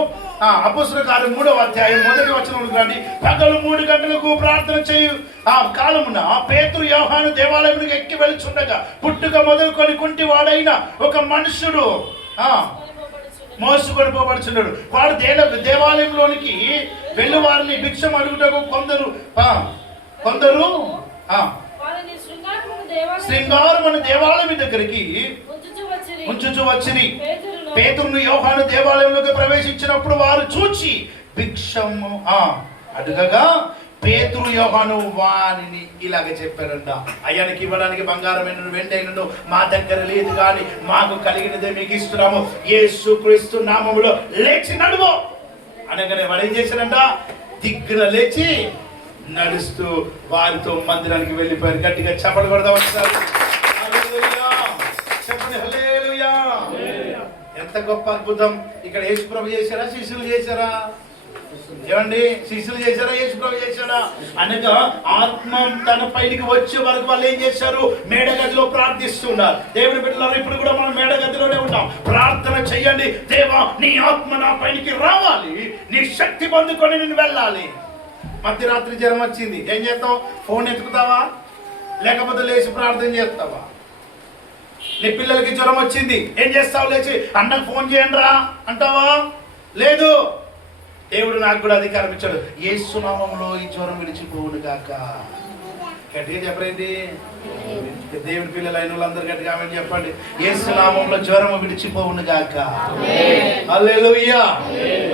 అపోస్తుల కార్యం 3వ అధ్యాయం 1వ వచనం రండి. పగలు 3 గంటలకు ప్రార్థన చేయు ఆ కాలమున పేతురు యోహాను దేవాలయానికి ఎక్కి వెళ్తుండగా పుట్టుక మొదలుకొని కుంటి వాడైన ఒక మనుషుడు మోసుకొని పోబడుచున్నాడు. వాడు దేవాలయంలోనికి వెళ్ళి వారిని భిక్షం అడుగుటకు కొందరు శృంగారమున దేవాలయం దగ్గరికి ఉంచుచు వచ్చిరి. పేతురును యోహాను దేవాలయంలోకి ప్రవేశించినప్పుడు వారు చూచి భిక్షము అడుగగా పేతురు యోహాను వానిని ఇలాగ చెప్పారంట, అయ్యానికి ఇవ్వడానికి బంగారమైన వెండైనను మా దగ్గర లేదు, కానీ మాకు కలిగినదే మీకు ఇస్తున్నాము, యేసుక్రీస్తు నామములో లేచి నడువు అనగానే వాడు ఏం చేశారంట? దిగ్గున లేచి నడుస్తూ వారితో మందిరానికి వెళ్ళిపోయారు. గట్టిగా చప్పట్లు కొడదాం ఒకసారి. చెప్పండి హల్లెలూయా. ఎంత గొప్ప అద్భుతం! ఇక్కడ యేసుప్రభు చేశారా? శిష్యులు చేశారా? ఏమండి, శిష్యులు చేశారా? యేసుప్రభు చేశాడా? అనగా ఆత్మ తన పైకి వచ్చే వరకు వాళ్ళు ఏం చేశారు? మేడగదిలో ప్రార్థిస్తున్నారు. దేవుని బిడ్డలారా, ఇప్పుడు కూడా మనం మేడగదిలోనే ఉన్నాం. ప్రార్థన చెయ్యండి. దేవా, నీ ఆత్మ నా పైకి రావాలి, నీ శక్తి పొందుకొని నేను వెళ్ళాలి. మధ్యరాత్రి జ్వరం వచ్చింది, ఏం చేస్తావు? ఫోన్ ఎత్తుకుతావా? లేకపోతే లేచి ప్రార్థన చేస్తావా? నీ పిల్లలకి జ్వరం వచ్చింది, ఏం చేస్తావు? లేచి అన్నకు ఫోన్ చేయండి రా అంటావా? లేదు. దేవుడు నాకు కూడా అధికారం ఇచ్చాడు. యేసు నామములో ఈ జ్వరం విడిచిపోవును గాక. గట్టిగా చెప్పండి. దేవుని పిల్లలు అయిన వాళ్ళందరూ గట్టిగా ఆమేన్ చెప్పండి. యేసు నామములో జ్వరం విడిచిపోవును గాక. హల్లెలూయా,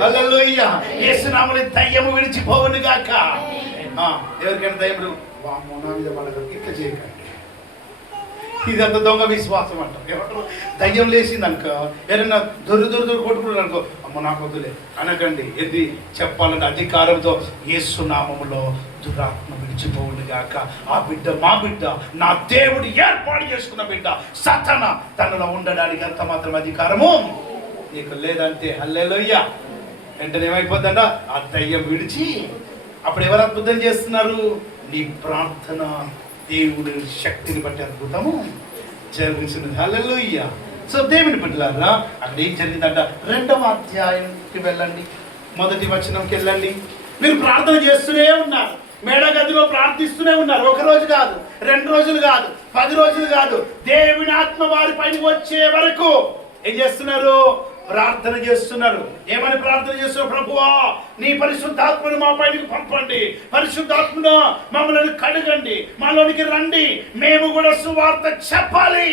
హల్లెలూయా. యేసు నామములో దయ్యము విడిచిపోవును గాక. ఎవరికైనా దయ్యములు వామ్మో నా మీద పడగలరు ఇట్లా చేయకండి. ఇదంతా దొంగ విశ్వాసం అంటారు. ఏమంటారు? దయ్యం లేచింది అనుకో, ఎవరైనా దొరు కొట్టుకున్నారు అనుకో, అమ్మ నాకు వద్దులే అనకండి. ఏంది చెప్పాలంటే అధికారంతో యేసు నామములో దురాత్మ విడిచిపోవును గాక. ఆ బిడ్డ మా బిడ్డ, నా దేవుడు ఏర్పాటు చేసుకున్న బిడ్డ. సతన తనలో ఉండడానికి అంత మాత్రం అధికారము నీకు లేదంటే హల్లెలూయా. వెంటనే ఏమైపోతుందంట? ఆ దయ్యం విడిచి అప్పుడు ఎవరు అద్భుతం చేస్తున్నారు? నీ ప్రార్థన దేవుడి శక్తిని బట్టి అద్భుతము జరుగుతున్నది. హల్లెలూయా. సో దేవుని బిడ్డలారా, అక్కడ ఏం జరిగిందంట? 2వ అధ్యాయంకి వెళ్ళండి, 1వ వచనంకి వెళ్ళండి. మీరు ప్రార్థన చేస్తూనే ఉన్నారు, మేడగదిలో ప్రార్థిస్తూనే ఉన్నారు. 1 రోజు కాదు, 2 రోజులు కాదు, 10 రోజులు కాదు. దేవుని ఆత్మ వారి పైన వచ్చే వరకు ఏం చేస్తున్నారు? ప్రార్థన చేస్తున్నారు. ఏమని ప్రార్థన చేస్తున్నారు? ప్రభువా, నీ పరిశుద్ధాత్మను మా పైనకి పంపండి, పరిశుద్ధాత్మను మమ్మల్ని కడగండి, మాలోనికి రండి, మేము కూడా సువార్త చెప్పాలి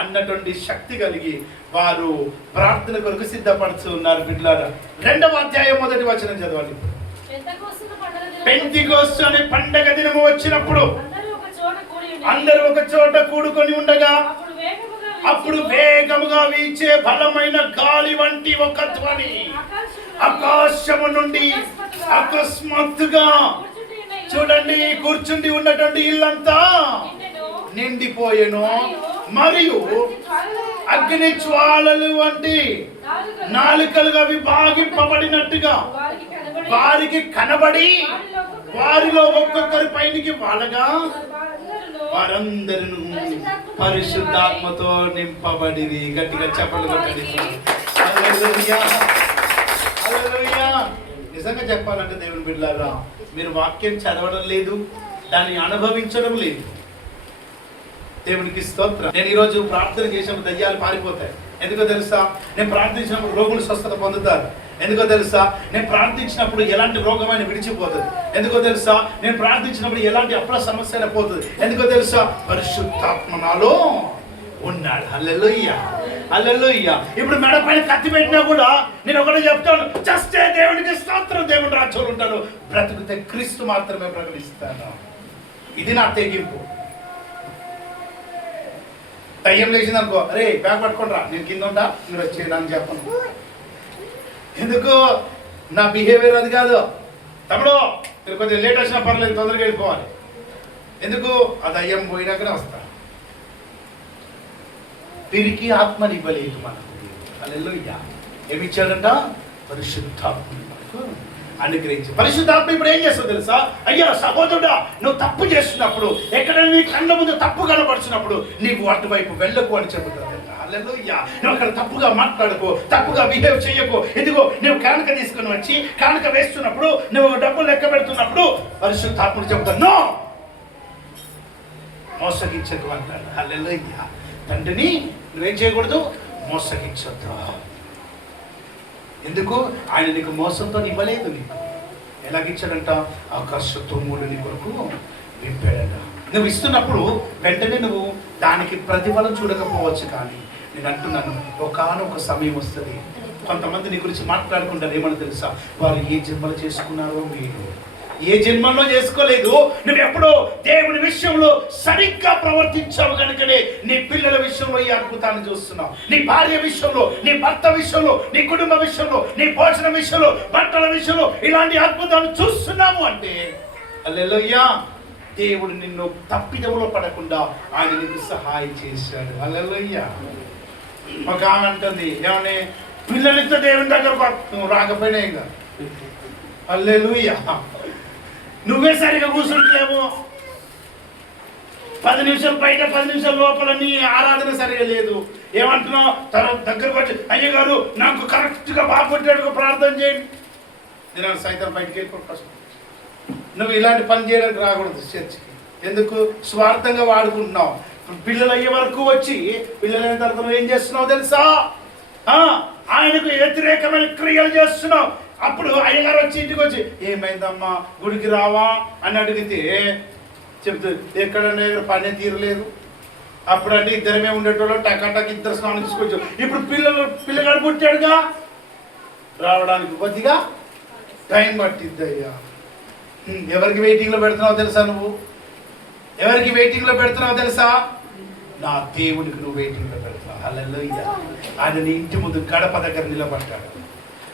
అన్నటువంటి శక్తి కలిగి వారు ప్రార్థన కొరకు సిద్ధపడుతున్నారు. బిడ్డలారా, 2వ అధ్యాయం 1వ వచనం చదవండి. పెంతెకోస్తు అనే పండగ దినము వచ్చినప్పుడు అందరూ ఒక చోట కూడుకొని ఉండగా అప్పుడు వేగముగా వీచే బలమైన గాలి వంటి ఒక ధ్వని ఆకాశము నుండి అకస్మాత్తుగా, చూడండి, కూర్చుండి ఉన్నటువంటి ఇల్లంతా నిండిపోయెను. మరియు అగ్ని జ్వాలలు వంటి నాలుకలుగా విభాగింపబడినట్టుగా వారికి కనబడి వారిలో ఒక్కొక్కరి పైనికి వాలగా వారందరూ పరిశుద్ధాత్మతో నింపబడిరి. గట్టిగా చెప్పలు కొట్టండి. హల్లెలూయా, హల్లెలూయా. నిజంగా చెప్పాలంటే దేవుని బిడ్డలారా, మీరు వాక్యం చదవడం లేదు, దాన్ని అనుభవించడం లేదు. దేవునికి స్తోత్రం. నేను ఈరోజు ప్రార్థన చేసినప్పుడు దయ్యాలు పారిపోతాయి. ఎందుకో తెలుసా? నేను ప్రార్థించినప్పుడు రోగులు స్వస్థత పొందుతారు. ఎందుకో తెలుసా? నేను ప్రార్థించినప్పుడు ఎలాంటి రోగమైన విడిచిపోతుంది. ఎందుకో తెలుసా? నేను ప్రార్థించినప్పుడు ఎలాంటి అప్పుల సమస్య అయినా పోతుంది. ఎందుకో తెలుసా? పరిశుద్ధాత్మ నాలో ఉన్నాడు. హల్లెలూయా, హల్లెలూయా. ఇప్పుడు మెడ పైన కత్తి పెట్టినా కూడా నేను ఒకటే చెప్తాను, చస్తే దేవునికి స్తోత్రం, దేవుని రాజ్యంలో ఉంటాను, బ్రతుకుతే క్రీస్తు మాత్రమే ప్రకటిస్తాను. ఇది నా తెగింపు. దయ్యం లేచింది అనుకో, అరే బ్యాగ్ పట్టుకుంటారా, నేను కింద ఉంటా, మీరు వచ్చేయడానికి చెప్పను. ఎందుకు? నా బిహేవియర్ అది కాదు. తమ్ముడు మీరు కొద్దిగా లేట్ వచ్చినా పర్లేదు, తొందరగా వెళ్ళిపోవాలి. ఎందుకు? ఆ దయ్యం పోయినాకనే వస్తా. తిరిగి ఆత్మని ఇవ్వలేదు మనకు. హల్లెలూయా. ఏమి ఇచ్చాడంట? పరిశుద్ధాత్మని మనకు అనుగ్రహించి. పరిశుద్ధాత్మ ఇప్పుడు ఏం చేస్తావు తెలుసా? అయ్యా సహోదరుడా, నువ్వు తప్పు చేస్తున్నప్పుడు, ఎక్కడైనా నీ కళ్ళ ముందు తప్పు కనపడుచున్నప్పుడు నీకు అటువైపు వెళ్ళకు అని చెబుతుంది. హల్లెలూయా. నువ్వు అక్కడ తప్పుగా మాట్లాడుకో, తప్పుగా బిహేవ్ చేయకు. ఇదిగో నువ్వు కానుక తీసుకుని వచ్చి కానుక వేస్తున్నప్పుడు, నువ్వు డబ్బులు లెక్క పెడుతున్నప్పుడు పరిశుద్ధాత్ముడు చెబుతాను, నో, మోసగించకు అంటాడు. హల్లెలూయా. తండ్రిని నువ్వేం చేయకూడదు? మోసగించొద్దు. ఎందుకు? ఆయన నీకు మోసంతో ఇవ్వలేదు. నీకు ఎలాగిచ్చాడంట? ఆకాశ తొమ్ముడు నీ కొరకు విప్పాడట. నువ్వు ఇస్తున్నప్పుడు వెంటనే నువ్వు దానికి ప్రతిఫలం చూడకపోవచ్చు, కానీ నేను అంటున్నాను, ఒకానొక సమయం వస్తుంది. కొంతమంది నీ గురించి మాట్లాడుకుంటారు. ఏమని తెలుసా? వారు ఏ జన్మలు చేసుకున్నారో, మీరు ఏ జన్మల్లో చేసుకోలేదు. నువ్వు ఎప్పుడో దేవుని విషయంలో సరిగ్గా ప్రవర్తించావు కనుకనే నీ పిల్లల విషయంలో ఈ అద్భుతాన్ని చూస్తున్నావు. నీ భార్య విషయంలో, నీ భర్త విషయంలో, నీ కుటుంబ విషయంలో, నీ పోషణ విషయంలో, బట్టల విషయంలో ఇలాంటి అద్భుతాలు చూస్తున్నాము అంటే హల్లెలూయా, దేవుడు నిన్ను తప్పిదములో పడకుండా ఆయన నీకు సహాయం చేశాడు. హల్లెలూయా. ఒక ఆమె అంటుంది, ఏమని? పిల్లలతో దేవుని దగ్గర నువ్వు రాకపోయినా ఇంకా హల్లెలూయా. నువ్వే సరిగా కూర్చుంటలేవు. 10 నిమిషాలు బయట, 10 నిమిషాల లోపల నీ ఆరాధన సరిగా లేదు. ఏమంటున్నావు? తర్వాత దగ్గరకు వచ్చి, అయ్యగారు నాకు కరెక్ట్గా బాగుపడ్డాడుగా ప్రార్థన చేయండి. నేను సాయంత్రం బయటికి వెళ్ళిపోతాను. నువ్వు ఇలాంటి పని చేయడానికి రాకూడదు చర్చికి. ఎందుకు? స్వార్థంగా వాడుకుంటున్నావు. పిల్లలు అయ్యే వరకు వచ్చి, పిల్లలైన తర్వాత నువ్వు ఏం చేస్తున్నావు తెలుసా? ఆయనకు వ్యతిరేకమైన క్రియలు చేస్తున్నావు. అప్పుడు అయ్యగారు వచ్చి ఇంటికి వచ్చి, ఏమైందమ్మా గుడికి రావా అని అడిగితే చెప్తుంది, ఎక్కడన్నా పని తీరలేదు. అప్పుడు అంటే ఇద్దరమే ఉండేటోళ్ళు, టకాటక్ ఇద్దరు స్నానం తీసుకొచ్చు. ఇప్పుడు పిల్లగాడు పుట్టాడుగా, రావడానికి కొద్దిగా టైం పట్టిద్ది. అయ్యా, ఎవరికి వెయిటింగ్లో పెడుతున్నావు తెలుసా? నువ్వు ఎవరికి వెయిటింగ్లో పెడుతున్నావు తెలుసా? నా దేవుడికి నువ్వు వెయిటింగ్లో పెడుతున్నావు. హల్లెలూయా. ఆయన నీ ఇంటి ముందు గడప దగ్గర నిలబడ్డాడు.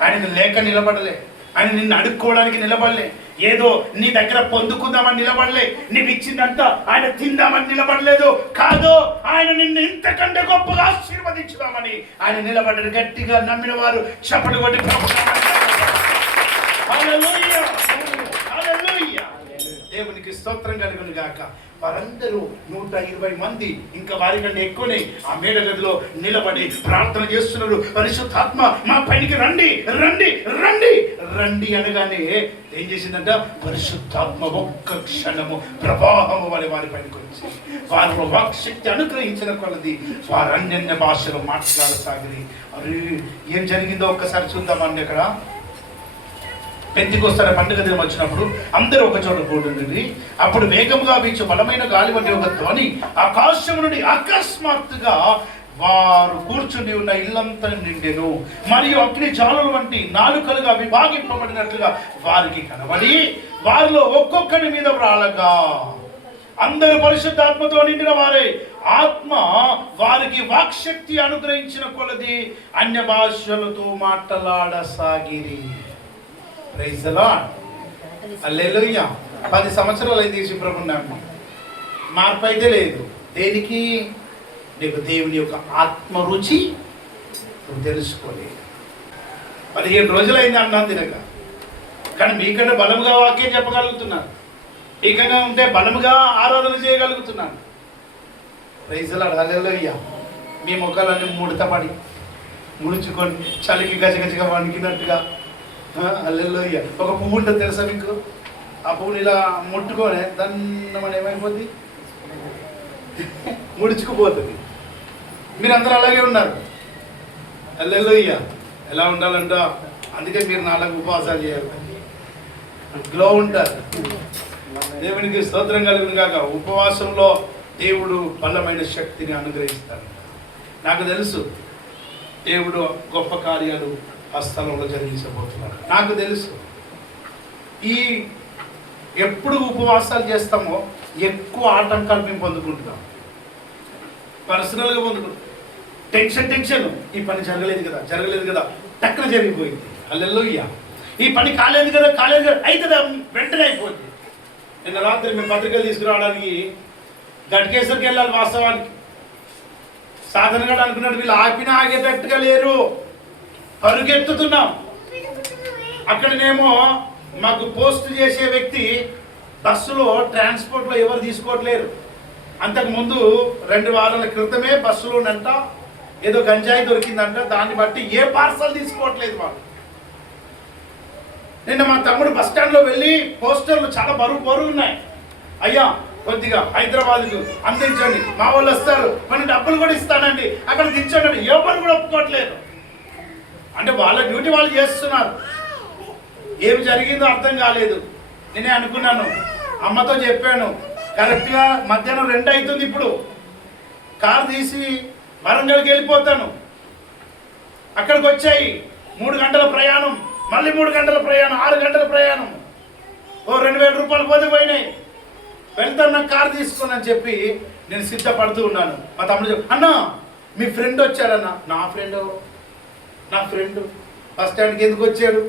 ఆయన లేక నిలబడలే, ఆయన నిన్ను అడుక్కోవడానికి నిలబడలే, ఏదో నీ దగ్గర పొందుకుందామని నిలబడలే, నీవు ఇచ్చిందంతా ఆయన తిందామని నిలబడలేదు. కాదు, ఆయన నిన్ను ఇంతకంటే గొప్పగా ఆశీర్వదించుదామని ఆయన నిలబడ్డాడు. గట్టిగా నమ్మిన వారు చప్పట్లు కొట్టి హల్లెలూయా, హల్లెలూయా. దేవునికి స్తోత్రం కలుగును గాక. వారందరూ 120 మంది, ఇంకా వారికంటే ఎక్కువనే ఆ మేడ గదిలో నిలబడి ప్రార్థన చేస్తున్నారు. పరిశుద్ధాత్మ మా పైకి రండి, రండి, రండి, రండి అనగానే ఏం చేసిందంట? పరిశుద్ధాత్మ ఒక్క క్షణము ప్రవాహము వలె వారి పైకి వచ్చి వారిలో వాక్శక్తి అనుగ్రహించిన కొలది వారు అన్య భాషలో మాట్లాడసాగి. అరే ఏం జరిగిందో ఒక్కసారి చూద్దామండి. అక్కడ పెంతెకొస్తేనే పండుగ దినం వచ్చినప్పుడు అందరూ ఒక చోట కూడుండి, అప్పుడు వేగముగా వీచు బలమైన గాలి వంటి ఒక ధ్వని ఆకాశము నుండి అకస్మాత్తుగా వారు కూర్చుని ఉన్న ఇల్లంతా నిండెను. మరియు అగ్ని జ్వాలల వంటి నాలుకలుగా విభాగింపబడినట్లుగా వారికి కనబడి వారిలో ఒక్కొక్కడి మీద వ్రాలగా అందరూ పరిశుద్ధాత్మతో నిండిన వారే. ఆత్మ వారికి వాక్శక్తి అనుగ్రహించిన కొలది అన్య భాషలతో మాట్లాడసాగిరి. Praise the lord. హల్లెలూయా. 10 సంవత్సరాలు అయింది శుభ్రమణ, మార్పు అయితే లేదు. దేనికి? నీకు దేవుని యొక్క ఆత్మ రుచి నువ్వు తెలుసుకోలేదు. 15 రోజులైంది అన్నాను తినక, కానీ మీకంటే బలముగా వాక్యం చెప్పగలుగుతున్నాను, ఏకంగా ఉంటే బలముగా ఆరాధన చేయగలుగుతున్నాను. Praise the lord. హల్లెలూయా. మీ ముఖాలన్నీ ముడతపడి ముడుచుకొని చలికి గజగజగా వణికినట్టుగా. హల్లెలూయా. ఒక పువ్వు ఉంటుంది తెలుసా మీకు? ఆ పువ్వుని ఇలా ముట్టుకొని దాన్ని మనం ఏమైపోద్ది? ముడుచుకుపోతుంది. మీరు అందరూ అలాగే ఉన్నారు. హల్లెలూయా. ఎలా ఉండాలంట? అందుకే మీరు 4 ఉపవాసాలు చేయాలి, గ్లో ఉంటారు. దేవునికి స్తోత్రం కలుగును గాక. ఉపవాసంలో దేవుడు బలమైన శక్తిని అనుగ్రహిస్తాడు. నాకు తెలుసు దేవుడు గొప్ప కార్యాలు ఆ స్థలంలో జరిగించబోతున్నాడు. నాకు తెలుసు ఈ ఎప్పుడు ఉపవాసాలు చేస్తామో ఎక్కువ ఆటంకాలు మేము పొందుకుంటున్నాం. పర్సనల్గా పొందుకుంటాం. టెన్షన్, ఈ పని జరగలేదు కదా టక్కున జరిగిపోయింది. హల్లెలూయా. ఈ పని కాలేదు కదా అయితే వెంటనే అయిపోయింది. నిన్న రాత్రి మేము పత్రికలు తీసుకురావడానికి గట్కేసరికి వెళ్ళాలి. వాస్తవానికి సాధనగా అనుకున్నట్టు వీళ్ళు ఆగేటట్టుగా లేరు, పరుగెత్తుతున్నాం. అక్కడనేమో మాకు పోస్ట్ చేసే వ్యక్తి బస్సులో ట్రాన్స్పోర్ట్లో ఎవరు తీసుకోవట్లేరు. అంతకుముందు 2 వారాల క్రితమే బస్సులోనంట ఏదో గంజాయి దొరికిందంట. దాన్ని బట్టి ఏ పార్సల్ తీసుకోవట్లేదు వాళ్ళు. నిన్న మా తమ్ముడు బస్ స్టాండ్లో వెళ్ళి పోస్టర్లు చాలా బరువు ఉన్నాయి. అయ్యా కొద్దిగా హైదరాబాద్కు అందించండి, మా వాళ్ళు వస్తారు, కొన్ని డబ్బులు కూడా ఇస్తానండి, అక్కడ దించండి. ఎవరు కూడా ఒప్పుకోవట్లేదు. అంటే వాళ్ళ డ్యూటీ వాళ్ళు చేస్తున్నారు. ఏమి జరిగిందో అర్థం కాలేదు. నేనే అనుకున్నాను, అమ్మతో చెప్పాను, కరెక్ట్గా మధ్యాహ్నం 2 అవుతుంది. ఇప్పుడు కారు తీసి వరంగల్కి వెళ్ళిపోతాను. అక్కడికి వచ్చాయి 3 గంటల ప్రయాణం, మళ్ళీ 3 గంటల ప్రయాణం, 6 గంటల ప్రయాణం. ఓ 2,000 రూపాయలు పోయినాయి. వెళ్తాను, నాకు కారు తీసుకొని అని చెప్పి నేను సిద్ధపడుతూ ఉన్నాను. మా తమ్ముడు చెప్పు, అన్నా మీ ఫ్రెండ్ వచ్చారన్నా. నా ఫ్రెండ్ బస్ స్టాండ్కి ఎందుకు వచ్చాడు?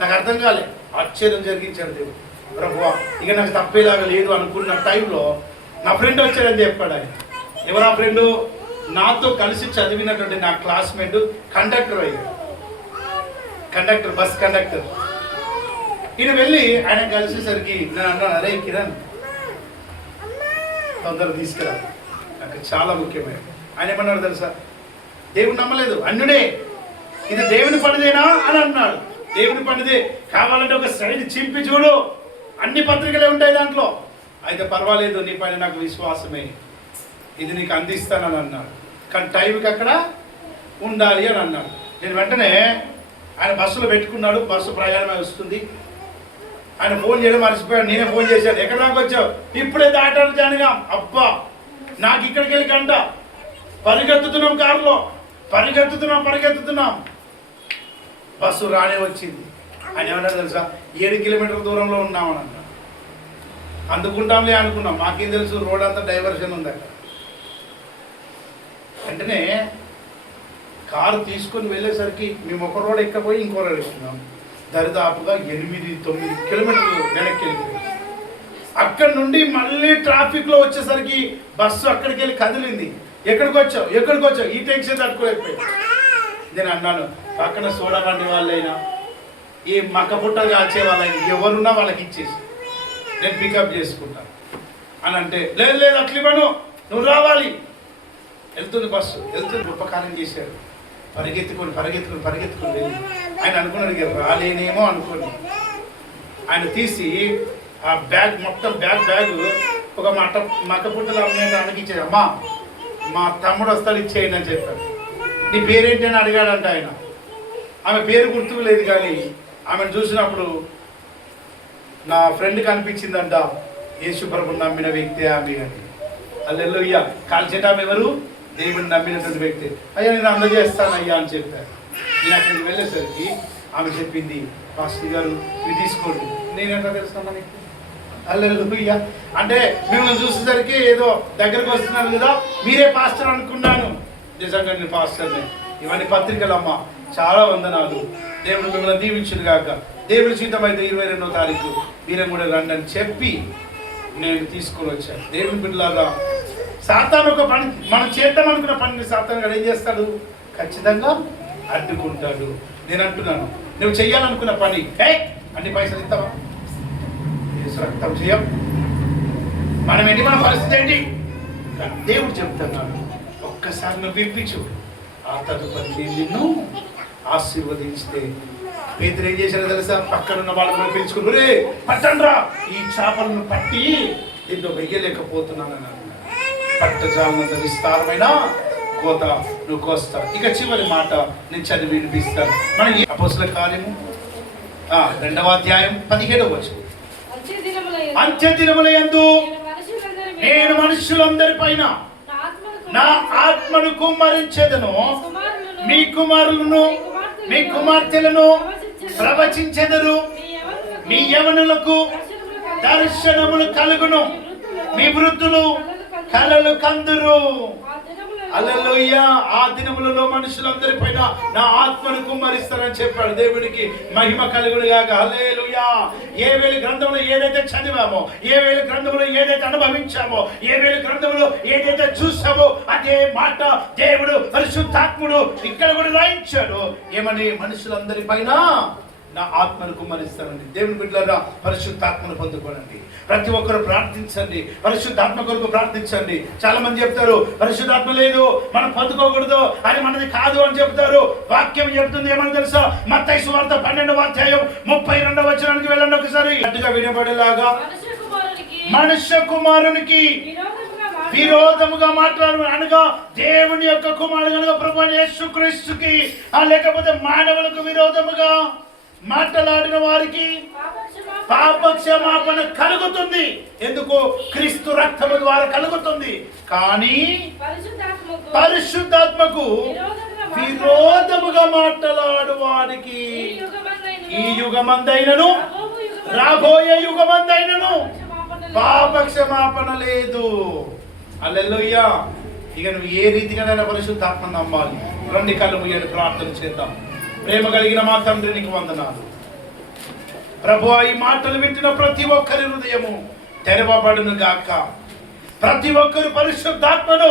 నాకు అర్థం కాలే. ఆశ్చర్యం జరిగించాడు దేవుడు. ప్రభువా ఇక నాకు తప్పేలాగా లేదు అనుకున్న టైంలో నా ఫ్రెండ్ వచ్చాడని చెప్పాడు ఆయన. ఎవరా ఫ్రెండు? నాతో కలిసి చదివినటువంటి నా క్లాస్మేట్ కండక్టర్ అయ్యాడు. Bus conductor. ఈయన వెళ్ళి ఆయన కలిసేసరికి నేను అన్నాను, అరే కిరణ్ తొందరగా తీసుకురా, నాకు చాలా ముఖ్యమైన. ఆయన ఏమన్నాడు తెలుసా? దేవుడు నమ్మలేదు, అన్యుడే, ఇది దేవుని పనిదేనా అని అన్నాడు. దేవుని పనిదే, కావాలంటే ఒక సైడ్ చింపి చూడు, అన్ని పత్రికలే ఉంటాయి దాంట్లో. అయితే పర్వాలేదు, నీ పైన నాకు విశ్వాసమే, ఇది నీకు అందిస్తానని అన్నాడు. కానీ టైంకి అక్కడ ఉండాలి అని అన్నాడు. నేను వెంటనే ఆయన బస్సులో పెట్టుకున్నాడు. బస్సు ప్రయాణమే వస్తుంది. ఆయన ఫోన్ చేయడం మర్చిపోయాడు. నేనే ఫోన్ చేశాను, ఎక్కడ దాకా వచ్చావు? ఇప్పుడే దాటాను జానిగా. అబ్బా నాకు ఇక్కడికి వెళ్ళి గంట పరిగెత్తుతున్నాం, కారులో పరిగెత్తుతున్నాం. బస్సు రానే వచ్చింది. ఆయన ఏమన్నాడు తెలుసా? 7 కిలోమీటర్ల దూరంలో ఉన్నామని అన్నాడు. అందుకుంటాంలే అనుకున్నాం, మాకేం తెలుసు రోడ్ అంతా డైవర్షన్ ఉంది అక్కడ. వెంటనే కారు తీసుకొని వెళ్ళేసరికి మేము ఒక రోడ్ ఎక్కపోయి ఇంకో రోడ్ ఎక్కున్నాం. దరిదాపుగా 8-9 కిలోమీటర్లు వెనక్కి వెళ్ళిపోయింది. అక్కడి నుండి మళ్ళీ ట్రాఫిక్లో వచ్చేసరికి బస్సు అక్కడికి వెళ్ళి కదిలింది. ఎక్కడికి వచ్చావు? ఈ టెన్షన్ తట్టుకోలేకపోయింది. నేను అన్నాను, పక్కన సోడా బండి వాళ్ళైనా ఈ మక్క పుట్ట కాచే వాళ్ళైనా ఎవరున్నా వాళ్ళకి ఇచ్చేసి నేను పికప్ చేసుకుంటాను అని అంటే, లేదు అట్లా ఇవ్వను, నువ్వు రావాలి. వెళ్తుంది బస్సు, గొప్ప కార్యం చేశాడు. పరిగెత్తుకొని వెళ్ళి ఆయన అనుకున్నాడు ఇక రాలేనేమో అనుకోని ఆయన తీసి ఆ బ్యాగ్ మొత్తం బ్యాగ్ ఒక మక్క పుట్టలు అమ్మేదానికి ఇచ్చాడు. అమ్మా మా తమ్ముడు వస్తాడు, ఇచ్చేయండి అని చెప్పాడు. నీ పేరేంటి అని అడిగాడంట ఆయన. ఆమె పేరు గుర్తుకు లేదు, కానీ ఆమెను చూసినప్పుడు నా ఫ్రెండ్ కనిపించిందంట. యేసుప్రభుని నమ్మిన వ్యక్తి ఆమె అని. హల్లెలూయా. కాల్చేటామె ఎవరు? దేవుని నమ్మినటువంటి వ్యక్తి. అయ్యా నేను అందజేస్తానయ్యా అని చెప్పాను. నేను అక్కడికి వెళ్ళేసరికి ఆమె చెప్పింది, పాస్టర్ గారు ఇవి తీసుకోండి. నేనేంటో తెలుసా నీకు? హల్లెలూయా. అంటే మిమ్మల్ని చూసేసరికి ఏదో దగ్గరకు వస్తున్నాను కదా, మీరే పాస్టర్ అనుకున్నాను. నిజంగా నేను పాస్టర్ని. ఇవన్నీ పత్రికలమ్మ, చాలా వందనాలు. దేవుడు మిమ్మల్ని దీవించును గాక. దేవుడి జీతం అయితే 22వ తారీఖు మీరే కూడా రండి అని చెప్పి నేను తీసుకొని వచ్చాను. దేవుని బిడ్డలాగా సాతాను ఒక పని మనం చేద్దాం అనుకున్న పనిని సాతాను గారు ఏం చేస్తాడు? ఖచ్చితంగా అడ్డుకుంటాడు. నేను అంటున్నాను, నువ్వు చెయ్యాలనుకున్న పని అన్ని పైసలు ఇస్తావా? రక్తం చేయం, మనం ఏంటి, మన పరిస్థితి ఏంటి? దేవుడు చెప్తున్నాడు, ఒక్కసారి నువ్వు విప్పించు, ఆ తదుపరి నేను నిన్ను ఆశీర్వదించితే. పేతురు ఏం చేశారో తెలుసా? పక్కన ఉన్న వాళ్ళని పిలుచుకుని, రే పట్టండ్రా, ఈ చేపలను పట్టి దీంట్లో వెయ్యలేకపోతున్నాను అని అన్నాడు. పట్టజాలనంత విస్తారమైన కోత నువ్వు కోస్తావు. ఇక చివరి మాట నేను చదివి వినిపిస్తాను. మన అపోస్తలుల కార్యము 2వ అధ్యాయం 17వ వచనం. అంత్య దినముల యందు నేను మనుషులందరి పైన నా ఆత్మను కుమ్మరించెదను, మీ కుమారులను మీ కుమార్తెలను ప్రవచించెదరు, మీ యవనులకు దర్శనములు కలుగును, మీ వృద్ధులు కలలు కందురు. హల్లెలూయా. ఆ దినములలో మనుషులందరి పైన నా ఆత్మను కుమ్మరిస్తానని చెప్పాడు. దేవునికి మహిమ కలుగును గాక. హల్లెలూయా. యోవేలు గ్రంథంలో ఏదైతే చదివామో, యోవేలు గ్రంథంలో ఏదైతే అనుభవించామో, యోవేలు గ్రంథంలో ఏదైతే చూసామో అదే మాట దేవుడు పరిశుద్ధాత్ముడు ఇక్కడ కూడా రాయించాడు. ఏమని? మనుషులందరి పైన నా ఆత్మను కుమ్మరిస్తానండి. దేవుని బిడ్డలారా, పరిశుద్ధాత్మను పొందుకోనండి. ప్రతి ఒక్కరు ప్రార్థించండి, పరిశుద్ధాత్మ కొరకు ప్రార్థించండి. చాలా మంది చెప్తారు పరిశుద్ధాత్మ లేదు, మనం పొందుకోకూడదు, అది మనది కాదు అని చెప్తారు. వాక్యం చెప్తుంది ఏమని తెలుసా? మత్తయి సువార్త 12వ అధ్యాయం 32వ వచనానికి వెళ్ళండి ఒకసారి. గట్టిగా వినబడేలాగా, మనుష్య కుమారునికి విరోధముగా మాట్లాడు అనగా దేవుని యొక్క కుమారుడు అనగా ప్రభువైన యేసుక్రీస్తుకి, లేకపోతే మానవులకు విరోధముగా మాట్లాడిన వారికి పాప క్షమాపణ కలుగుతుంది. ఎందుకు? క్రీస్తు రక్తము ద్వారా కలుగుతుంది. కానీ పరిశుద్ధాత్మకు విరోధముగా మాట్లాడు వారికి ఈ యుగమందైనను రాబోయే యుగమందైనను పాప క్షమాపణ లేదు. హల్లెలూయా. ఇక నువ్వు ఏ రీతిగానైనా పరిశుద్ధాత్మను నమ్మాలి. రండి కళ్ళు మూయండి, ప్రార్థన చేద్దాం. ప్రేమ కలిగిన మా తండ్రి, నీకు వందనాలు ప్రభువా. ఈ మాటలు వింటున్న ప్రతి ఒక్కరి హృదయము తెరవబడును గాక. ప్రతి ఒక్కరు పరిశుద్ధాత్మను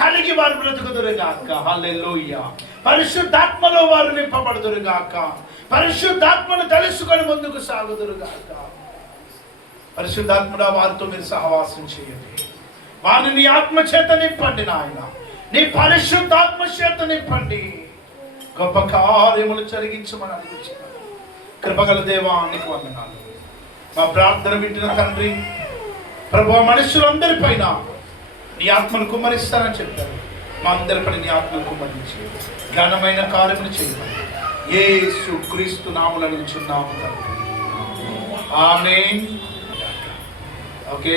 కలిగి వారు బ్రతుకుదురు గాక. హల్లెలూయా. పరిశుద్ధాత్మలో వారు నింపబడుదురు గాక. పరిశుద్ధాత్మను తెలుసుకొని ముందుకు సాగుదురు గాక. పరిశుద్ధాత్మడా, వారితో మీరు సహవాసం చేయండి. వారిని నీ ఆత్మ చేత నింపండి నాయన. నీ పరిశుద్ధాత్మ చేత నింపండి. గొప్ప కార్యములు జరిగించమని అడుగుచున్నాను. కృపగల దేవా, నీకు వందనాలు. మా ప్రార్థన వింటున్న తండ్రి ప్రభువా, మనుషులందరి పైన నీ ఆత్మను కుమ్మరిస్తానని చెప్పారు. మా అందరిపై నీ ఆత్మను కుమ్మరించి ఘనమైన కార్యములు చేయమని యేసు క్రీస్తు నామములో అడుగుచున్నాము తండ్రి. ఆమేన్. ఓకే.